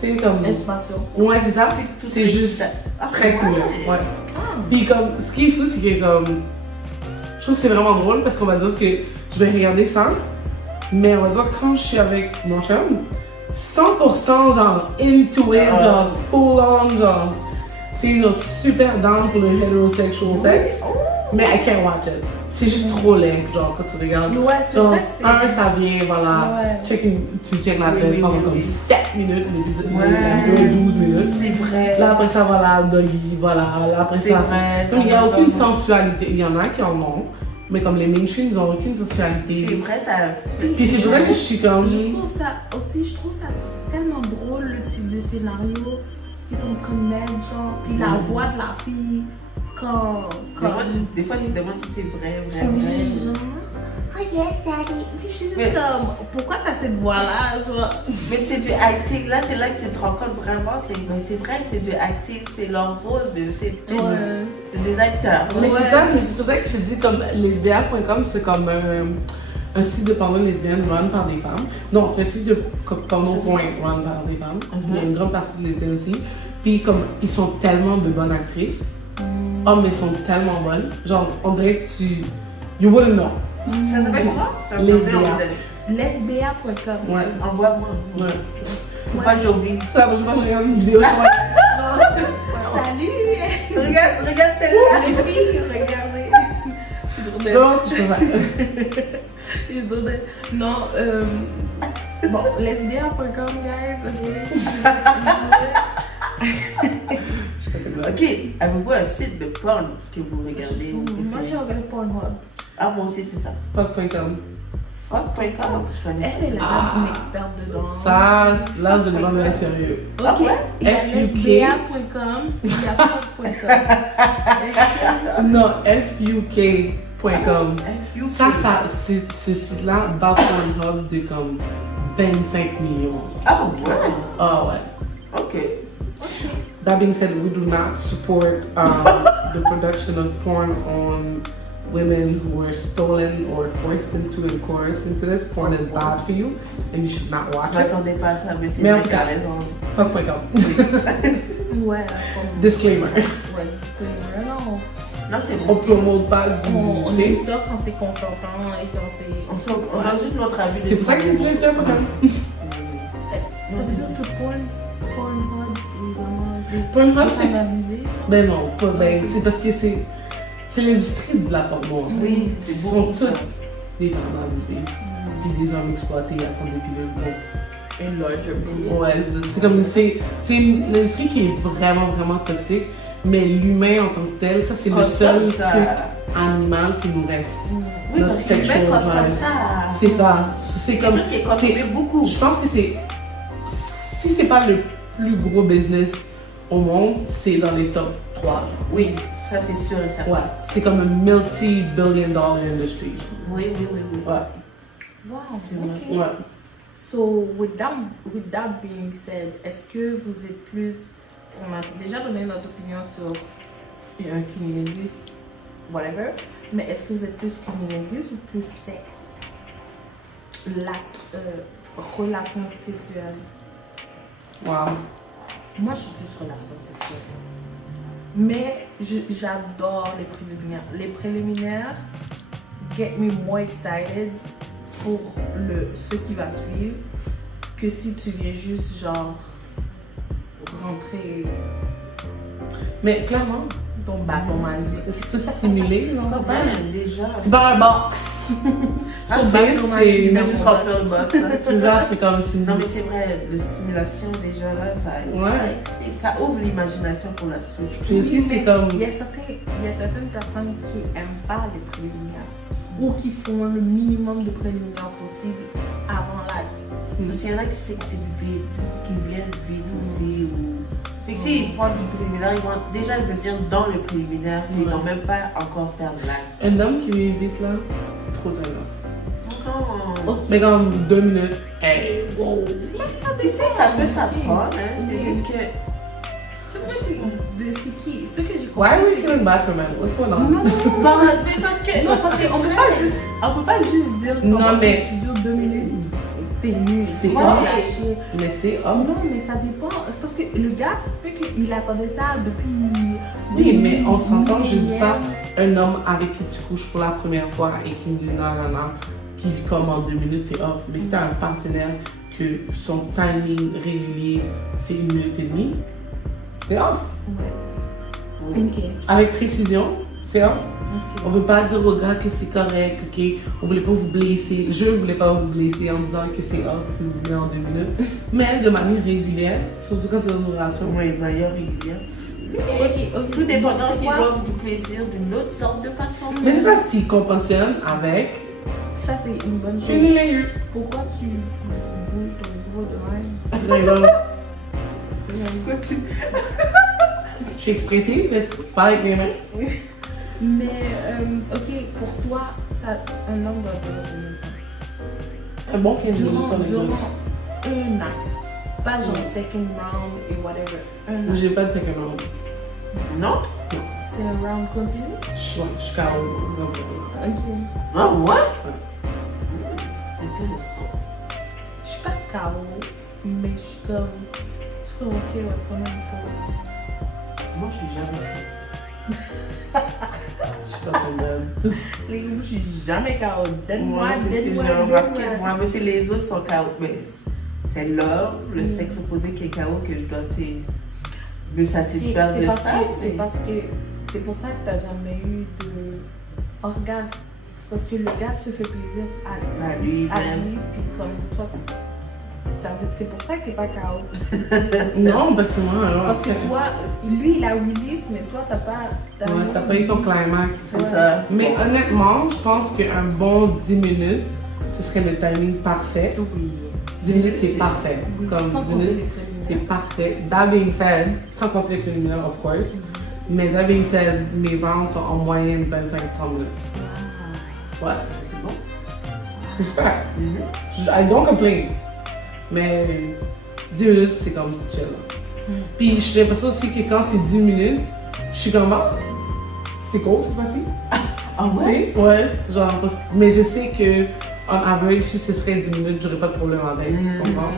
C'est comme. Espacio. Ouais, c'est ça. tout C'est juste Ah, très ouais. similaire. Ouais. Ah. Puis comme, ce qui est fou, c'est que comme. Je trouve que c'est vraiment drôle parce qu'on va dire que je vais regarder ça. Mais on va dire quand je suis avec mon chum, 100% genre into it, Ah. genre full on, genre. Tu sais, genre super down pour le heterosexual sex. Mais I can't watch it. C'est juste trop laid, genre, quand tu regardes. Ouais, c'est Genre, vrai que c'est. ça vient, voilà. Ouais. Tu check la Oui, tête oui, pendant oui, comme oui. 7 minutes, l'épisode Ouais. de 12 minutes. C'est vrai. Là, après ça, voilà, doggy, voilà. Là, après C'est ça, vrai. comme il n'y a aucune T'as raison. sensualité. Il y en a qui en ont, mais comme les mainstream, ils n'ont aucune C'est sensualité. vrai, t'as. Puis c'est pour ça que je suis comme. Je trouve ça aussi, je trouve ça tellement drôle le type de scénario qu'ils sont en train de mettre, genre, puis la voix de la fille quand. Mais moi, des fois, tu te demandes si c'est vrai, vrai, Oui, vrai. genre. Oh yes, daddy. Puis je suis juste Mais- comme, pourquoi t'as cette voix-là, genre? Mais c'est du acting. Là, c'est là que tu te rends compte vraiment. C'est vrai que c'est du acting. C'est leur rôle. C'est des acteurs. Mais Ouais. c'est ça, mais c'est pour ça que je te dis comme lesbia.com, c'est comme un site de porno lesbienne run par des femmes. Non, c'est un site de porno point run par des femmes. Il y a une grande partie de lesbiennes aussi. Puis comme ils sont tellement de bonnes actrices. Oh, mais elles sont tellement bonnes. Genre, on dirait que tu. You wouldn't know. Ça s'appelle comment? Ça me Les faisait BA. envie d'aller. Lesbia.com. Ouais. Envoie-moi. Ouais. Faut pas que j'oublie. Ça, je pense que je regarde une vidéo sur Salut! Regarde celle-là. Les filles, regardez. Je suis drôle. Non, c'est pas ça. Je suis drôle. Non, bon, lesbia.com, guys, ok? Ok, avez-vous un site de porn que vous regardez ou Moi, j'ai préférez? regardé Pornhub. Ah, moi aussi, c'est ça. Fuck.com. Fuck.com, je connais. Elle est là d'une experte dedans. Ça, là, vous êtes vraiment sérieux. Ok. Ah ouais? Il y a FUK. lesbia.com, il y a fuck.com. Non, FUK.com. You Ça, ce site-là bat Pornhub de comme 25 millions. Ah ouais? Ah ouais. Ok. That being said, we do not support the production of porn on women who were stolen or forced into and coerced into this. Porn is bad for you and you should not watch Je it. m'attendais pas à ça, mais c'est Mais en vrai tout qu'elle a cas, raison. fuck.com. Ouais, comme. Disclaimer. Ouais, disclaimer, non. Non, c'est On bon. promote pas On du est thé. sûr quand c'est consentant et quand c'est. On a juste notre avis. C'est pour ça que c'est lesbian.com. Ça veut dire que Pornhub, c'est vraiment des. Pornhub, Ça c'est. m'a amusé. Ben non, pas ben. C'est parce que c'est l'industrie de la porno. En fait. Oui, c'est Ils sont beaucoup ça. tous des femmes abusées. Puis des hommes exploités à prendre des pilules. Donc, Un larger baby. ouais, c'est comme. C'est une industrie qui est vraiment, vraiment toxique. Mais l'humain en tant que tel, ça c'est le seul ça. truc animal qui nous reste. Oui, Notre parce que les sexual mecs consomment vibe. ça. C'est ça. C'est quelque comme. chose qui est consommé beaucoup. Je pense que c'est. Si c'est pas le plus gros business au monde, c'est dans les top 3. Oui, ça c'est sûr et certain. Ouais, c'est comme un multi-billion dollar industry. Oui, oui, oui, oui. Ouais, Wow, ok. ouais. So, with that being said, est-ce que vous êtes plus. On a déjà donné notre opinion sur un cunnilingus, whatever, mais est-ce que vous êtes plus cunnilingus ou plus sexe? La relation sexuelle. Wow. Moi, je suis plus relation sexuelle. Mais j'adore les préliminaires. Les préliminaires get me more excited pour ce qui va suivre que si tu viens juste genre rentrer Mais clairement, ton bâton magique. c'est tout stimulé, non? Quand C'est pas- même, déjà. C'est pas un box. Ah, Ton tu base, vois, c'est. mais ce sera pas le box, là. C'est ça, c'est comme. c'est une- Non, mais c'est vrai, la stimulation, déjà là, ça ouvre l'imagination pour la suite. Puis aussi, Oui, c'est mais comme. il y a certaines personnes qui n'aiment pas les préliminaires ou qui font le minimum de préliminaires possible avant l'acte. Parce qu'il y en a qui savent que c'est du vide, qui viennent vide aussi. Ou... Fait que s'ils font du préliminaire, ils vont déjà venir dans le préliminaire, ils n'ont même pas encore faire de l'acte. Un homme qui vient vite là, trop de Encore. Mais comme 2 minutes. Hey, wow. Tu sais, ça peut s'apprendre, hein. C'est juste que. C'est qui? Ce que j'ai compris. Why are we c'est que- feeling bad for men? What's going on? Non, Mais parce que. non, parce qu'on peut pas juste dire Non, comment mais- tu dures 2 minutes, t'es nul. C'est Pas homme. lâcher. Mais c'est homme. Non, mais ça dépend. C'est parce que le gars, ça se fait qu'il attendait ça depuis. Oui, mais on s'entend, je dis pas hier. un homme avec qui tu couches pour la première fois et qui dit nanana, qui vit comme en 2 minutes, c'est off. Mais si t'as un partenaire que son timing régulier, c'est 1 minute et demie, c'est off. Ouais. Oui. Ok. Avec précision, c'est off. Ok. On veut pas dire au gars que c'est correct, ok? On voulait pas vous blesser. Je voulais pas vous blesser en disant que c'est off si vous venez en 2 minutes. Mais de manière régulière, surtout quand t'es dans une relation. Oui, manière régulière. Ok. Tout dépendant C'est s'ils quoi? doivent du plaisir d'une autre sorte de façon. Mais c'est ça, s'il compensionne avec Ça, c'est une bonne chose. une layers. Pourquoi tu bouges ton gros de même? Ben là, Continue. je suis expressive, mais c'est pas avec mes mains. Mais, ok, pour toi, ça, un homme doit durer combien de temps? Un bon 15 minutes, Durant on est bon. un acte. Pas genre second round et whatever. Un acte. J'ai pas de second round. Non? C'est un round continu? Je suis KO. Donc, Ok. Ah, ouais? Intéressant. Je suis pas KO, mais je suis comme. Je suis comme, ok, ouais, quand même, Moi, je suis jamais. je suis pas trop belle. Les gars, je suis jamais KO. Donne-moi, Moi, c'est ce que donne-moi, j'ai remarqué. donne-moi. Moi, mais c'est les autres qui sont KO. Mais c'est l'homme, le sexe opposé qui est KO que je dois me satisfaire C'est de parce ça. que c'est parce que c'est pour ça que t'as jamais eu de orgasme. C'est parce que le gars se fait plaisir À lui-même. puis comme toi, c'est pour ça que t'es pas KO. Non, parce que moi, alors. Parce que toi, lui il a release, mais toi t'as pas. Ouais, t'as pas eu ton climax. C'est Ouais. ça. Mais honnêtement, je pense qu'un bon 10 minutes, ce serait le timing parfait. Oui. 10 minutes, c'est parfait. Oui, Comme sans 10 compter minutes, les c'est préliminaires. parfait. That being said, sans compter les préliminaires, of course. Mais that being said, mes rounds sont en moyenne 25-30 minutes. Wow. Ouais, C'est bon. c'est super. Mhm. I don't complain. Mais 10 minutes, c'est comme c'est chill. Puis j'ai l'impression aussi que quand c'est 10 minutes, je suis comme ah, c'est cool cette fois-ci. Ah ouais? Tu sais, ouais, genre, mais je sais que, en average, si ce serait 10 minutes, j'aurais pas de problème avec, tu comprends?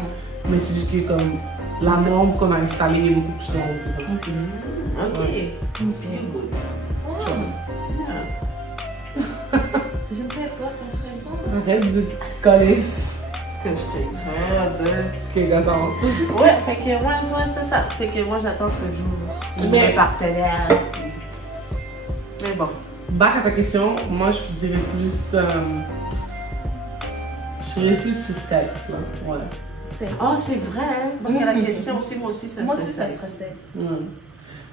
Mais c'est juste que, comme, la norme qu'on a installée est beaucoup plus longue. Ok. Good. Oh, Yeah. j'aimerais toi quand je serais grande. Arrête de te coller, Que je t'ai grande. ce qui est gâtant. Ouais, fait que moi, c'est ça. Fait que moi, j'attends ce jour. Mais- Mes partenaires. Mais bon. Back à ta question, moi je dirais plus. Je dirais plus c'est sexe, là. Ouais. C'est. Oh, c'est vrai, hein? Bon, il y a la question aussi, moi aussi, ça Moi serait aussi, ça sexe. serait sexe. Ouais.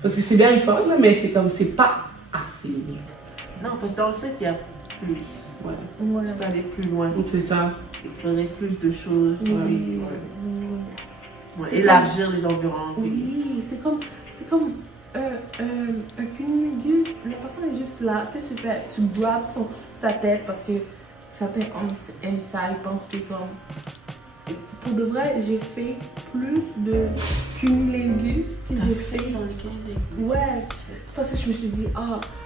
Parce que c'est bien le fun, là, mais c'est comme, c'est pas assez. Non, parce que dans le set, il y a plus. Ouais. Ouais. Tu peux aller plus loin. Donc c'est ça. Explorer plus de choses. Oui, Ouais. oui, Ouais. oui. Ouais. C'est Élargir les environs. Oui, c'est comme un cunnilingus. La personne est juste là. Qu'est-ce que tu fais? Tu grabs sa tête parce que certains hommes aiment ça. Ils pensent que comme. Pour de vrai, j'ai fait plus de cunnilingus que j'ai fait. dans lequel Ouais, parce que je me suis dit,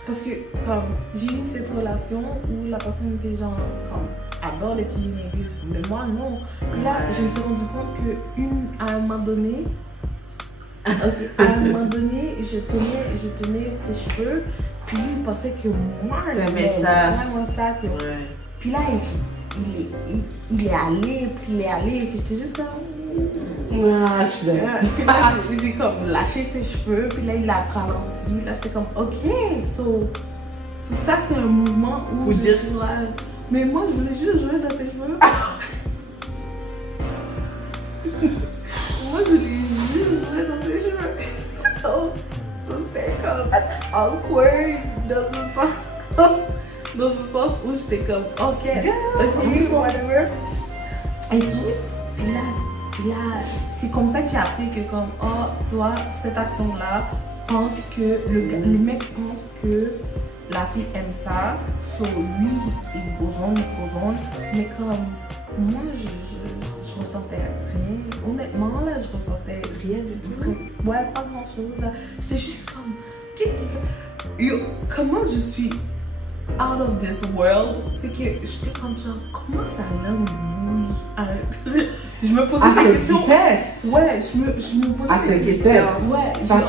parce que comme j'ai eu cette relation où la personne était genre, comme, adore les cunnilingus, mais moi non. Puis là, je me suis rendu compte que à un moment donné, je tenais ses cheveux, puis il pensait que moi, T'aimais j'aimais ça. vraiment ça. Ouais. Puis là, il est allé, puis j'étais juste comme. Ah, je suis d'accord. Puis là, j'ai comme lâché ses cheveux, puis là, il a ralenti. Là, j'étais comme, ok, so ça, c'est un mouvement où. Ou je dire- suis là. Mais moi, je voulais juste jouer dans ses cheveux. Moi, je voulais juste jouer dans ses cheveux. So c'était comme awkward dans un sens où j'étais comme, ok, whatever. Et puis là, c'est comme ça que j'ai appris que comme, tu vois, cette action-là pense que le mec pense que la fille aime ça, so lui, il gozonne, mais comme, moi, je ressentais rien. Honnêtement, là, je ressentais rien du tout. Ouais, pas grand-chose, là. J'étais juste comme, qu'est-ce qu'il fait? Yo, comment je suis out of this world, c'est que j'étais comme genre, comment ça bouge? Je me posais À des cette questions. vitesse! Ouais, je me À posais cette des vitesse! questions. Ouais, Ça-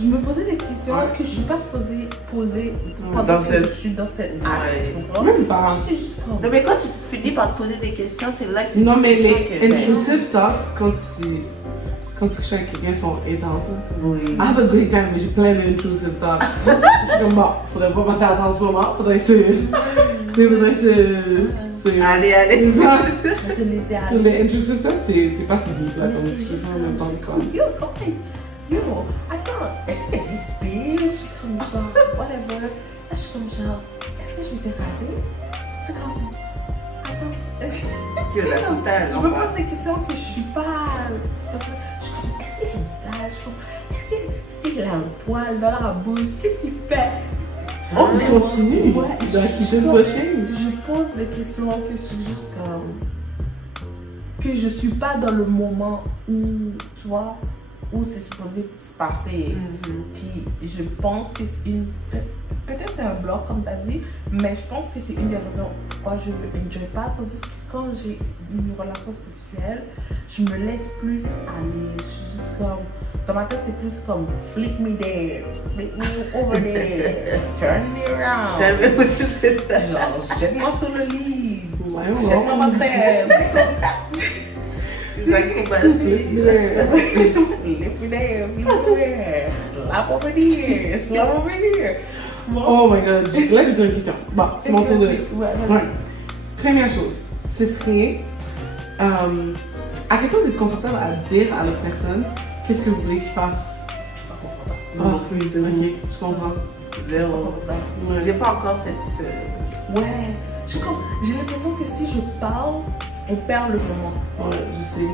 je me posais des questions Ouais. que je suis pas supposée poser pendant Dans que cette- je suis dans cette Ouais. tu comprends? Même pas. J'étais juste comme. Non, mais quand tu finis par te poser des questions, c'est là que tu Non, mais tu sens les que, ben, intrusive talk, quand tu couches avec quelqu'un, sont intenses. là. Oui. I have a great time, mais j'ai plein d'intrusive talk. Je suis comme, bon, faudrait pas passer à ça en ce moment, faudrait se. Allez, allez. C'est ça. Je se laisser Sur aller. les intrusive talk, c'est pas si vite, là, Mais comme j'étais juste discussion, comme, n'importe quoi. yo, attends, est-ce qu'elle respire? Je suis comme genre, whatever. Là, je suis comme genre, est-ce que je vais te raser? Je suis comme, attends, est-ce que. Que la C'est comme, totale, je me enfin. pose des questions que je suis pas. C'est parce que je suis comme, est-ce qu'il aime ça? Je suis comme, est-ce que s'il a un poil dans la bouche, qu'est-ce qu'il fait? Oh, mais continue! Ouais, Dans la kitchen pushing. je pose des questions que je suis juste comme. Que je suis pas dans le moment où, tu vois, où c'est supposé se passer. Mhm. Puis je pense que c'est une. Peut-être c'est un bloc, comme tu as dit, mais je pense que c'est une des raisons pourquoi je ne enjoy pas. Tandis que quand j'ai une relation sexuelle, je me laisse plus aller. Je suis juste comme. Dans ma tête, c'est plus comme flick me there, flick me over there, turn me around. T'avais aussi fait ça. Genre, jette-moi sur le lit, Ouais, jette-moi ma tête. Des acrobaties. Flip me there, flip me there, slap over here, slap over here. Bon. Oh my god, là j'ai plein de questions. Bon, c'est mon tour de. Ouais, vas-y. Ouais. Première chose, ce serait. À quel point vous êtes confortable à dire à l'autre personne qu'est-ce que vous voulez qu'il fasse? Je suis pas confortable. Ah, plus, ok, je comprends. Zéro. Ouais. J'ai pas encore cette. Ouais, j'ai l'impression que si je parle, on perd le moment. Ouais, je sais.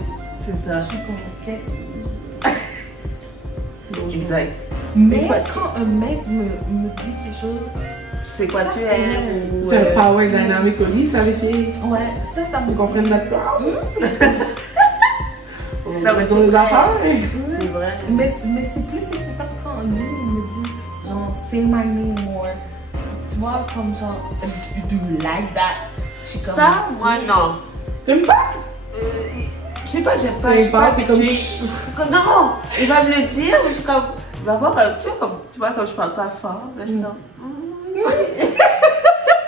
C'est ça. Je suis comme, ok. Bon, je- Exact. Mais Parce que- quand un mec me dit quelque chose, C'est quoi Ça, tu c'est aimes ou. C'est un power dynamic au lit, ça les filles. ouais, ça me Vous comprenez notre place? On mais est dans c'est les vrai. affaires. C'est vrai. Mais c'est plus excitant quand lui il me dit genre say my name or tu moi, comme genre, do you like that? Je suis comme, Ça, moi, non. T'aimes pas? Je sais pas, j'aime pas. T'aimes pas, t'es comme. Non, il va me le dire, mais je suis comme. Il va voir, tu vois, comme je parle pas fort. Là, je suis comme.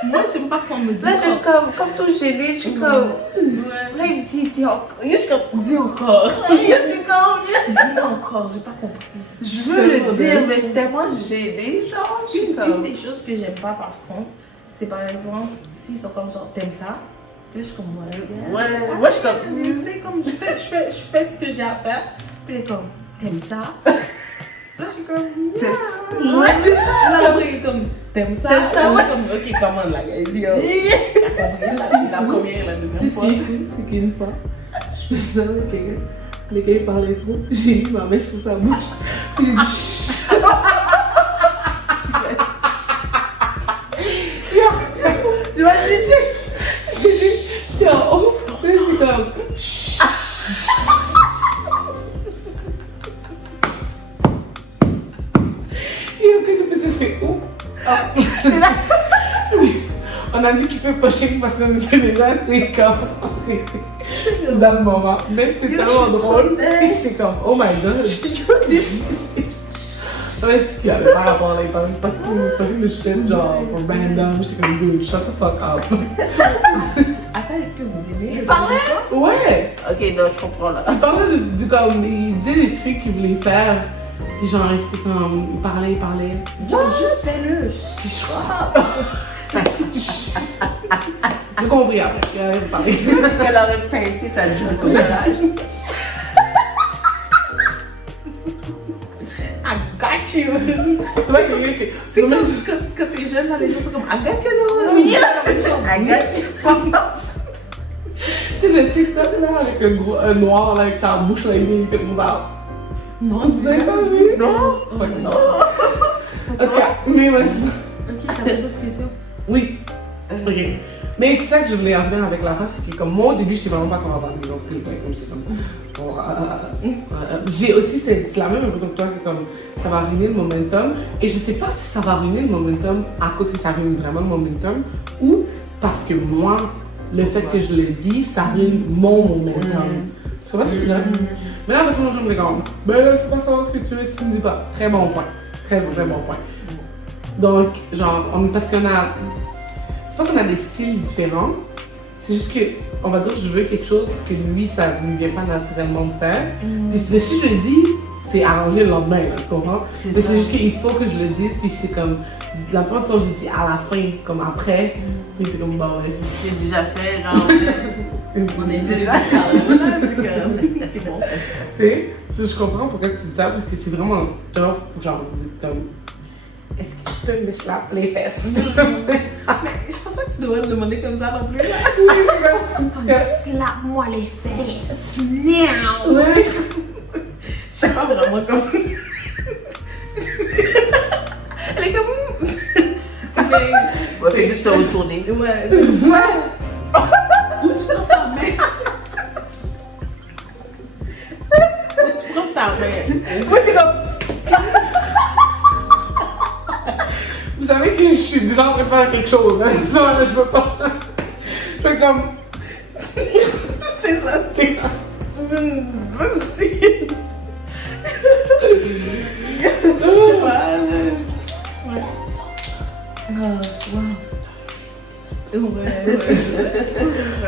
Moi, j'aime pas qu'on me dise. Là, je suis comme tout gênée, je suis comme. Là, il me dit encore. Je suis comme. Dis encore. Je suis comme. Dis encore, j'ai pas compris. Je veux le dire, mais je suis tellement gênée, genre. Je suis Une comme. des choses que j'aime pas par contre, c'est par exemple, s'ils sont comme genre, t'aimes ça? Puis je suis comme, Ouais, moi, je suis comme. Tu sais, comme je fais ce que j'ai à faire. Puis il est comme, t'aimes ça? Là, je suis comme, Ouais, c'est ça. là, après, il est comme, t'aimes ça? T'aimes ça, Là, je ouais. suis comme, ok, comment là? Il dit, la première, la Tu deuxième sais ce fois. qui est cool, c'est qu'une fois, je faisais ça avec quelqu'un. Le gars il parlait trop, j'ai mis ma main sur sa bouche. Puis j'ai dit chut. Tu vois, j'ai dit en haut, puis là c'est comme chut. Et quand je faisais, je fais ouh. On a dit qu'il peut pocher parce qu'on était déjà c'est comme dans le moment. Mais c'est tellement drôle. Et j'étais comme oh my god. Ouais, c'est qu'il y avait par rapport là, il parlait pas de shit genre random. J'étais comme dude, shut the fuck up. Ah, ça, est-ce que vous aimez? Il parlait? Ouais. Ok, non, je comprends là. Il parlait de comme, il disait des trucs qu'il voulait faire. Puis genre, il était comme, il parlait. Genre, juste fais-le. Puis je j'ai compris après, il avait parlé. Elle aurait pincé sa joue comme ça. I got you. C'est vrai que Tu sais, quand t'es jeune, là, les gens sont comme, I got you, Oui, I got you. tu sais, le TikTok là, avec le gros noir là, avec sa bouche là, il fait mon ça. Non, Vous avez pas vu? Non. Non. En tout cas, mais ouais. Ok, t'avais d'autres questions? Oui. Ok. Mais c'est ça que je voulais en venir avec la fin, c'est que comme moi au début, je sais vraiment pas comment parler. Donc, comme j'étais comme. Bon, j'ai aussi c'est la même impression que toi, que comme ça va ruiner le momentum. Et je sais pas si ça va ruiner le momentum à cause que ça ruine vraiment le momentum ou parce que moi, le fait que je le dis, ça ruine mon momentum. Tu vois ce que je veux dire? Mais là, parce que moi, je me dis comme, ben là, je peux pas savoir ce que tu veux si tu me dis pas. Très bon point. Très bon point. Donc, genre, parce qu'on a. C'est pas qu'on a des styles différents, c'est juste que, on va dire, je veux quelque chose que lui, ça lui vient pas naturellement de faire. Puis si je le dis, c'est arrangé le lendemain, là, tu comprends? Mais c'est juste qu'il faut que je le dise, puis c'est comme, la première fois, je dis à la fin, comme après, puis c'est comme, bon, ouais, c'est J'ai déjà fait, genre. On est déjà c'est bon. Tu sais, je comprends pourquoi tu dis ça, parce que c'est vraiment tough, genre, comme, est-ce que tu peux me slap les fesses? Mais je pense pas que tu devrais me demander comme ça non plus. Là. Slap-moi les fesses. Miaou. Ouais. Je sais pas vraiment comment. Elle est comme. Mais. On fait juste se retourner. Ouais. Ouais. Où tu prends sa main? Où tu prends sa main? Moi, t'es comme. Vous savez que je suis déjà en train de faire quelque chose, hein? Ça, là, je peux pas. Je fais comme. C'est ça. C'est comme. Vas-y. Je sais pas. Ouais. Ouais.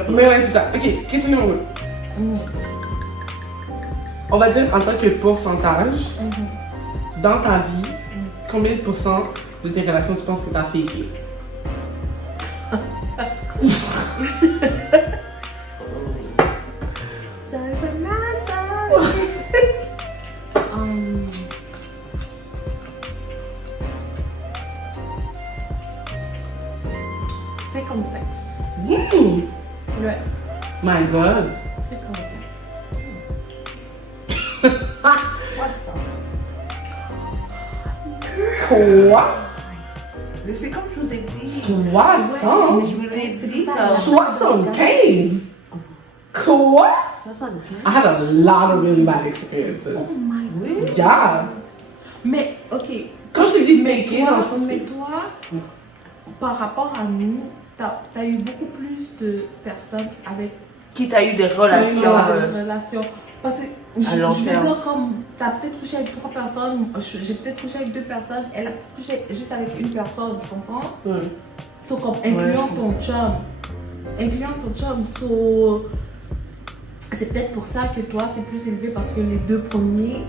Mais ouais, c'est ça. Ok, question numéro 2. On va dire en tant que pourcentage, dans ta vie, combien de pourcents de tes relations tu penses que t'as faké? Sorry but not sorry. 55. Ouais. My God! 55. 60. Quoi? Mais c'est comme je vous ai dit. 60? Mais je vous l'ai dit ça. comme. 75? Quoi? 75. I had a lot of really bad experiences. Oh my Oui. Yeah! Mais, ok. Quand je te dis faker, dans le fond, Mais c'est. toi, par rapport à nous, t'as eu beaucoup plus de personnes avec Qui t'a eu des relations des relations. Parce que je veux dire, comme t'as peut-être couché avec 3 personnes, j'ai peut-être couché avec 2 personnes, elle a peut-être couché juste avec une personne, tu comprends? So, comme incluant ton chum. So, c'est peut-être pour ça que toi c'est plus élevé parce que les 2 premiers,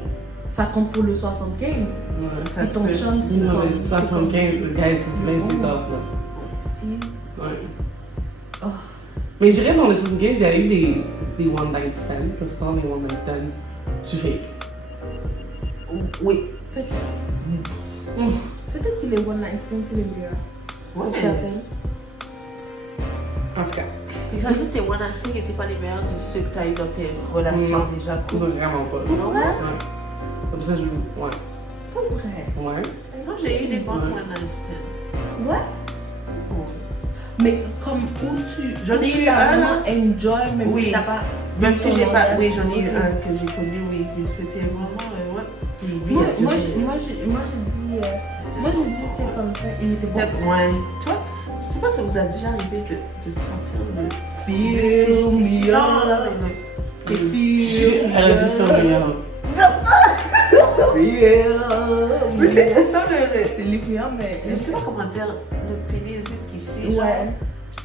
ça compte pour le 75. Et ton chum, c'est comme... 75, le gars, c'est tough, là. Ouais. Oh. Mais je dirais dans les 75, il y a eu des one night stands, parce que dans les one night stands, tu fais. Oui. Peut-être. Peut-être que les one night stands, c'est les meilleurs. Ouais. Pour certaines. En tout cas. Et ça doute tes one night stands n'étaient pas les meilleurs de ceux que tu as eu dans tes relations déjà cool. Vraiment pas. Non? Ouais. Comme ça, ouais. Pas vrai. Ouais. Moi, j'ai eu des bons one night stands. Ouais. Mais comme où J'en ai tu eu as un, vraiment enjoy, même Oui. si t'as pas... Même si j'ai pas. Oui, j'en ai eu Ok. un que j'ai connu, oui. Et c'était vraiment. Ouais. Puis lui, Moi, il a moi, duré. j'ai dit c'est comme ça, il était bon. Ouais. Tu vois, je sais pas si ça vous a déjà arrivé de sentir le Feel me up. Elle a dit ça, meilleur. C'est ça le. C'est l'épiant, mais... Je sais pas comment dire, le pénis jusqu'ici. Ouais.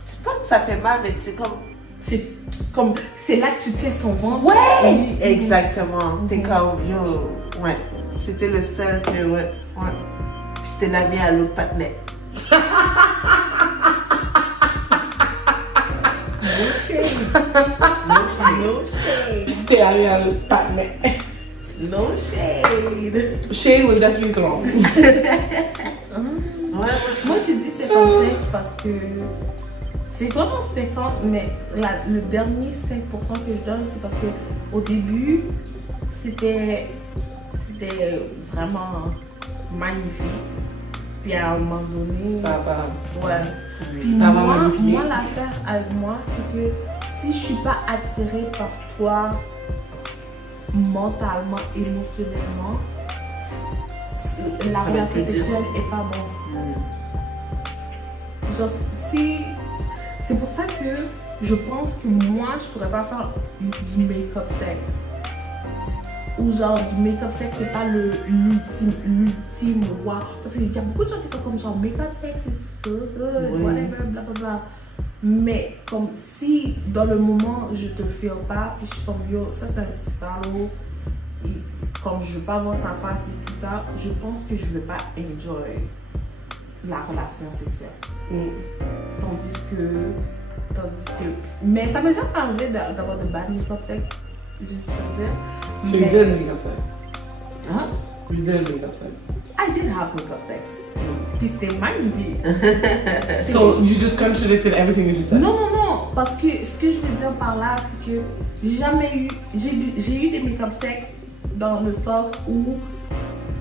C'est pas que ça fait mal, mais c'est comme. C'est là que tu tiens son ventre. Ouais! Exactement. T'es comme, yo. Ouais. C'était le seul que, ouais. Puis c'était l'ami à l'autre partenaire. No shade. C'était Ariel Patman. No shade. Shade was definitely wrong. Ouais. Moi, j'ai dit 55 parce que c'est vraiment 50, mais le dernier 5% que je donne, c'est parce que au début, c'était vraiment magnifique. Puis à un moment donné, Ça va pas. ouais. Puis Ça va magnifier. moi, l'affaire avec moi, c'est que si je suis pas attirée par toi mentalement, émotionnellement, la Ça va relation être dur. sexuelle est pas bonne. Genre, si... C'est pour ça que je pense que moi, je pourrais pas faire du make-up sexe. Ou genre, du make-up sexe, c'est pas l'ultime wow. Parce qu'il y a beaucoup de gens qui sont comme genre, make-up sexe, c'est so good, Oui. whatever, blablabla. Mais comme si, dans le moment, je te feel pas, puis je suis comme, yo, ça c'est un salaud. Et comme je veux pas voir sa face et tout ça, je pense que je vais pas enjoy la relation sexuelle. Tandis que... Mais ça m'est jamais arrivé d'avoir de bad make-up sex, juste pour dire. So you did make up sex. Hein? You did make up sex. I did have make-up sex. Puis c'était magnifique. So you just contradicted everything you just said. Non, parce que ce que je veux dire par là, c'est que j'ai eu des make-up sex dans le sens où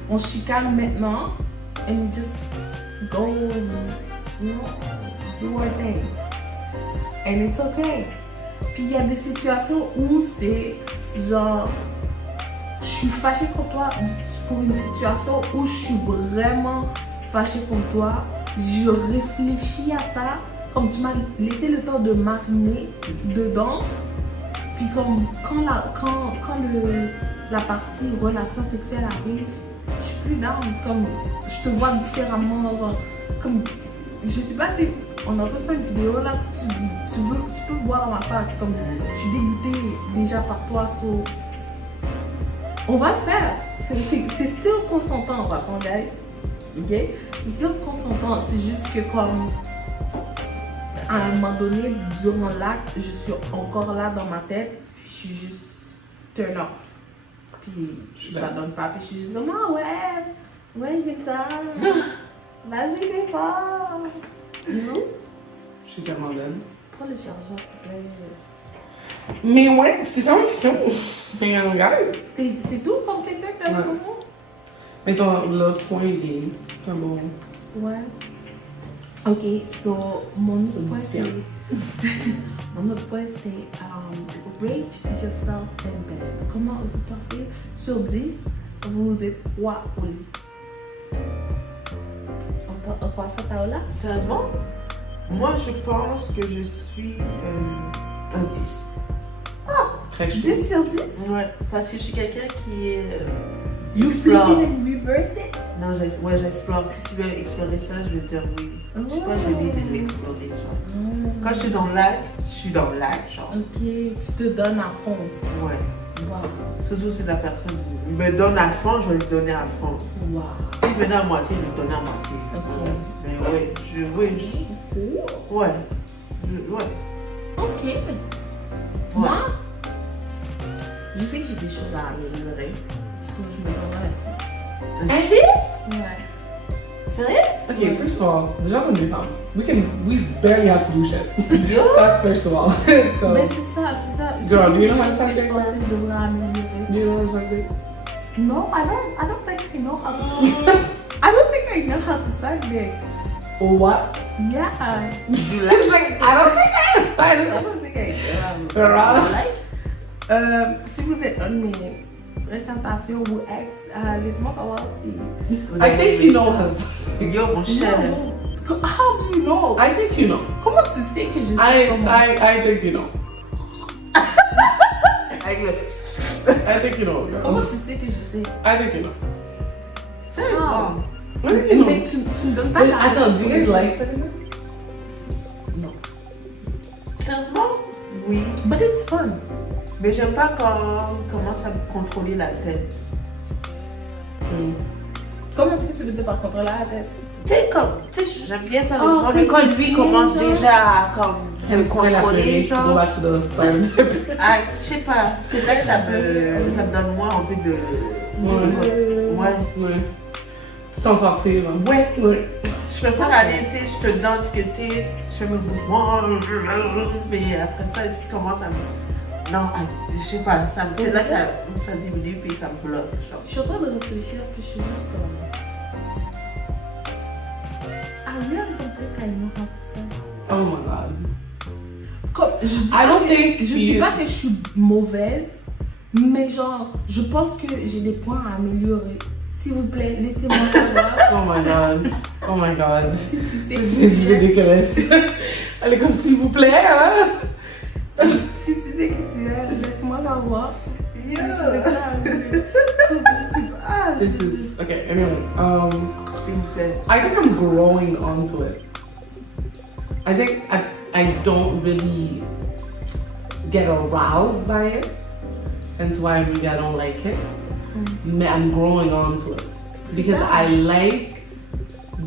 on chicane maintenant and we just go, you know, do our thing. And it's okay. Puis il y a des situations où c'est genre, je suis fâchée contre toi pour une situation où je suis vraiment fâchée contre toi. Je réfléchis à ça, comme tu m'as laissé le temps de mariner dedans. Puis comme quand la partie relation sexuelle arrive, je suis plus down. Comme je te vois différemment, genre, comme je sais pas si on a fait une vidéo là, tu peux voir dans ma face, comme je suis dégoûtée déjà par toi, so on va le faire. C'est still consentant en passant, guys. Ok? C'est still consentant, c'est juste que comme à un moment donné, durant l'acte, je suis encore là dans ma tête, puis je suis juste turn off. Puis ça donne pas, puis je suis juste comme, ah ouais, je vais ça. Vas-y, fais fort. Non? Je suis tellement bonne. Prends le chargeur, s'il te plaît. Mais ouais, c'est ça ma question. Mais guys. C'est tout comme question que t'as pour moi? Mais l'autre point, il est un bon. Ouais. Ok, so mon autre point c'est. Mon autre point c'est rate yourself in bed. Comment vous pensez sur 10, vous êtes quoi au lit? Ok. croissant Taola? Sérieusement, moi je pense que je suis un 10. Très chou. 10 sur 10? Ouais, parce que je suis quelqu'un qui est. You explore. flip it and reverse it? Non, j'explore. Si tu veux explorer ça, je vais dire oui. Je suis pas gênée de l'explorer, genre. Quand je suis dans le lac, je suis dans le lac, genre. Ok, tu te donnes à fond. Ouais. Wow. Surtout si la personne me donne à fond, je vais lui donner à fond. Wow. Si je me donne à moitié, je vais lui donner à moitié. Ok. Mais ouais, ouais. Ouais. Ok. Ouais. Moi, je sais que j'ai des choses à améliorer. So, je me donnerai un 6. Un 6? Ouais. Sérieux? Okay, first of all, déjà on est femmes. We barely have to do shit. Yo! That's first of all. Go. Mais c'est ça. Girl, do you know how to Je suck pense dick, que je devrais améliorer. Do you know what's like that? No, I don't think I know how to. I don't think I know how to suck dick. What? Yeah. You like? I don't think I I don't think I Girl. Si vous êtes un de mes fréquentations ou ex, laissez-moi savoir si. I think you know how to. Yo, mon cher. No. How do you know? I think you know. Comment tu sais que je sais comment? I think you know. Avec le. I think you know. Comment Girl. tu sais que je sais? I think you know. Sérieusement. I think you know. Mais tu me donnes pas Wait, la attends, do you guys like that? Non. Sérieusement? Oui. But it's fun. Mais j'aime pas quand on commence à me contrôler la tête. Comment est-ce que tu veux dire par contrôler la tête? Tu sais, j'aime bien faire le Oh, grand, mais quand que lui tu commence genre. déjà à comme, me contrôler, Go genre, back to the start. ah, je sais pas, c'est là que ça me donne moins envie de. Ouais. Ouais. Sans forcer, là. Ouais. Ouais. Je préfère aller, tu sais, je te donne ce que t'es, je fais mes mouvements, mais après ça, tu commences à me. Non, je sais pas, c'est là que ça diminue puis ça me bloque. Genre. Je suis en train de réfléchir, puis je suis juste comme. I really don't think I know how to sing. Oh my god. Comme, je dis I don't think je dis pas que je suis mauvaise, mais genre, je pense que j'ai des points à améliorer. S'il vous plaît, laissez-moi savoir. Oh my god. Oh my god. Si tu sais C'est qui tu es. ridiculous. Elle est comme s'il vous plaît, hein? Si tu sais qui tu es, laisse-moi savoir. Yo! Je sais pas. This is okay. Anyway, S'il vous plaît. I think I'm growing onto it. I think I don't really get aroused by it, and so why maybe I don't like it. But I'm growing onto it because I like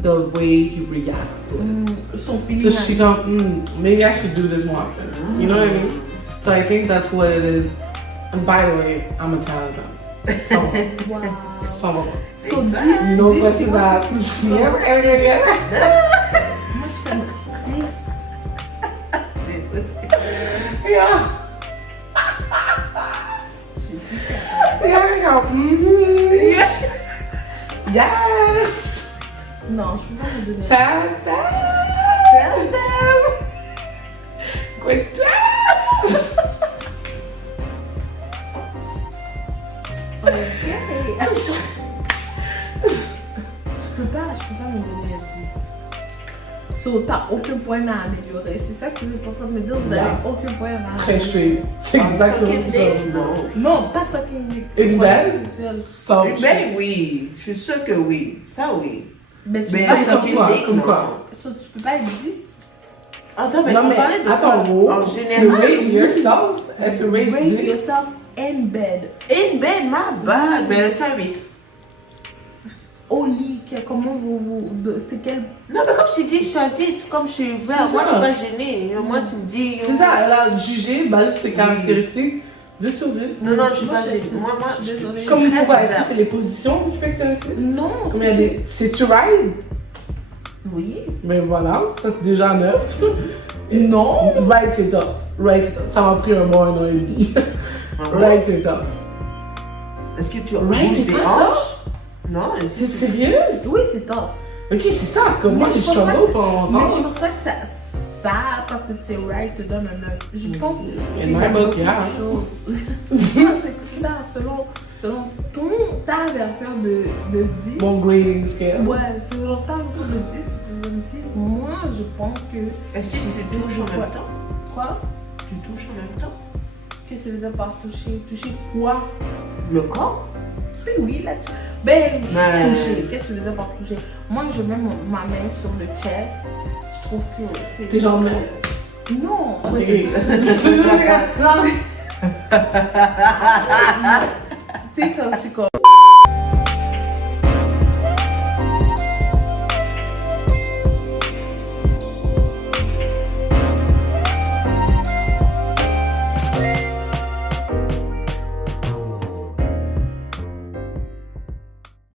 the way he reacts to it. Son So feeling. she come, maybe I should do this more often. You know what I mean? So I think that's what it is. And by the way, I'm a talent. Wow. Some of them. So Exactly. No this questions asked. Yeah, Moi, je suis comme 6. yeah. Yeah, yes. Non, je peux pas me donner. Tell them. Good job. Je peux pas me donner un 10. So, t'as aucun point à améliorer. C'est ça que vous êtes en train de me dire, vous avez Yeah. aucun point à Très améliorer. straight. C'est exactement Sucking ce dick, que non. Non, pas sucking dick. Une belle? So, Ben oui, je suis sûre que oui. Ça oui. Mais tu Mais peux pas comme sucking quoi, dick, comme non. quoi? So, tu peux pas être 10. Attends, mais non, on mais parlait de attends, quoi? En tu général. rate yourself as a rate Rate dick. yourself in bed. In bed, ma bad. Mais ça vite. Au lit, comment c'est quel. Non, mais comme je t'ai dit, je suis un 10, comme je suis ouvert, C'est moi ça. je suis pas gênée. Moi tu me dis. C'est ça, elle a jugé basé sur ses caractéristiques 10 sur 10. Non, non, je suis Moi, pas je gênée. suis- Moi, je suis désolée. je Comme suis très pourquoi? Est-ce que ouverte. c'est les positions qui fait que t'as un 6? Non, Comme il y a des. C'est tu ride? Oui. Mais voilà, ça c'est déjà 9. Non. Ride c'est tough. Ride c'est tough. Ça m'a pris un bon 1 an et demi. Ride c'est tough. Est-ce que tu Right, bouges c'est des pas hanches? Non, est-ce C'est que sérieux? Oui, c'est tough. Ok, c'est ça. Comme moi, Mais j'ai je pense pas struggle que- pendant Mais je longtemps. pense pas que ça parce que tu sais, right, te donne un 9. Je pense In my book, yeah. c'est ça, selon selon ta version de 10. Mon grading scale. Ouais, selon ta version de 10 sur 10, moi je pense que. Est-ce que tu touches en même temps? Quoi? Tu touches en même temps? Qu'est-ce que ça veut dire par toucher? Toucher quoi? Le corps? Ben oui, là tu. Ben, Mais- toucher. Qu'est-ce que ça veut dire par toucher? Moi, je mets ma main sur le chest. Je trouve que c'est. Tes jambes là. Non! Ok. Tu sais, quand je suis comme.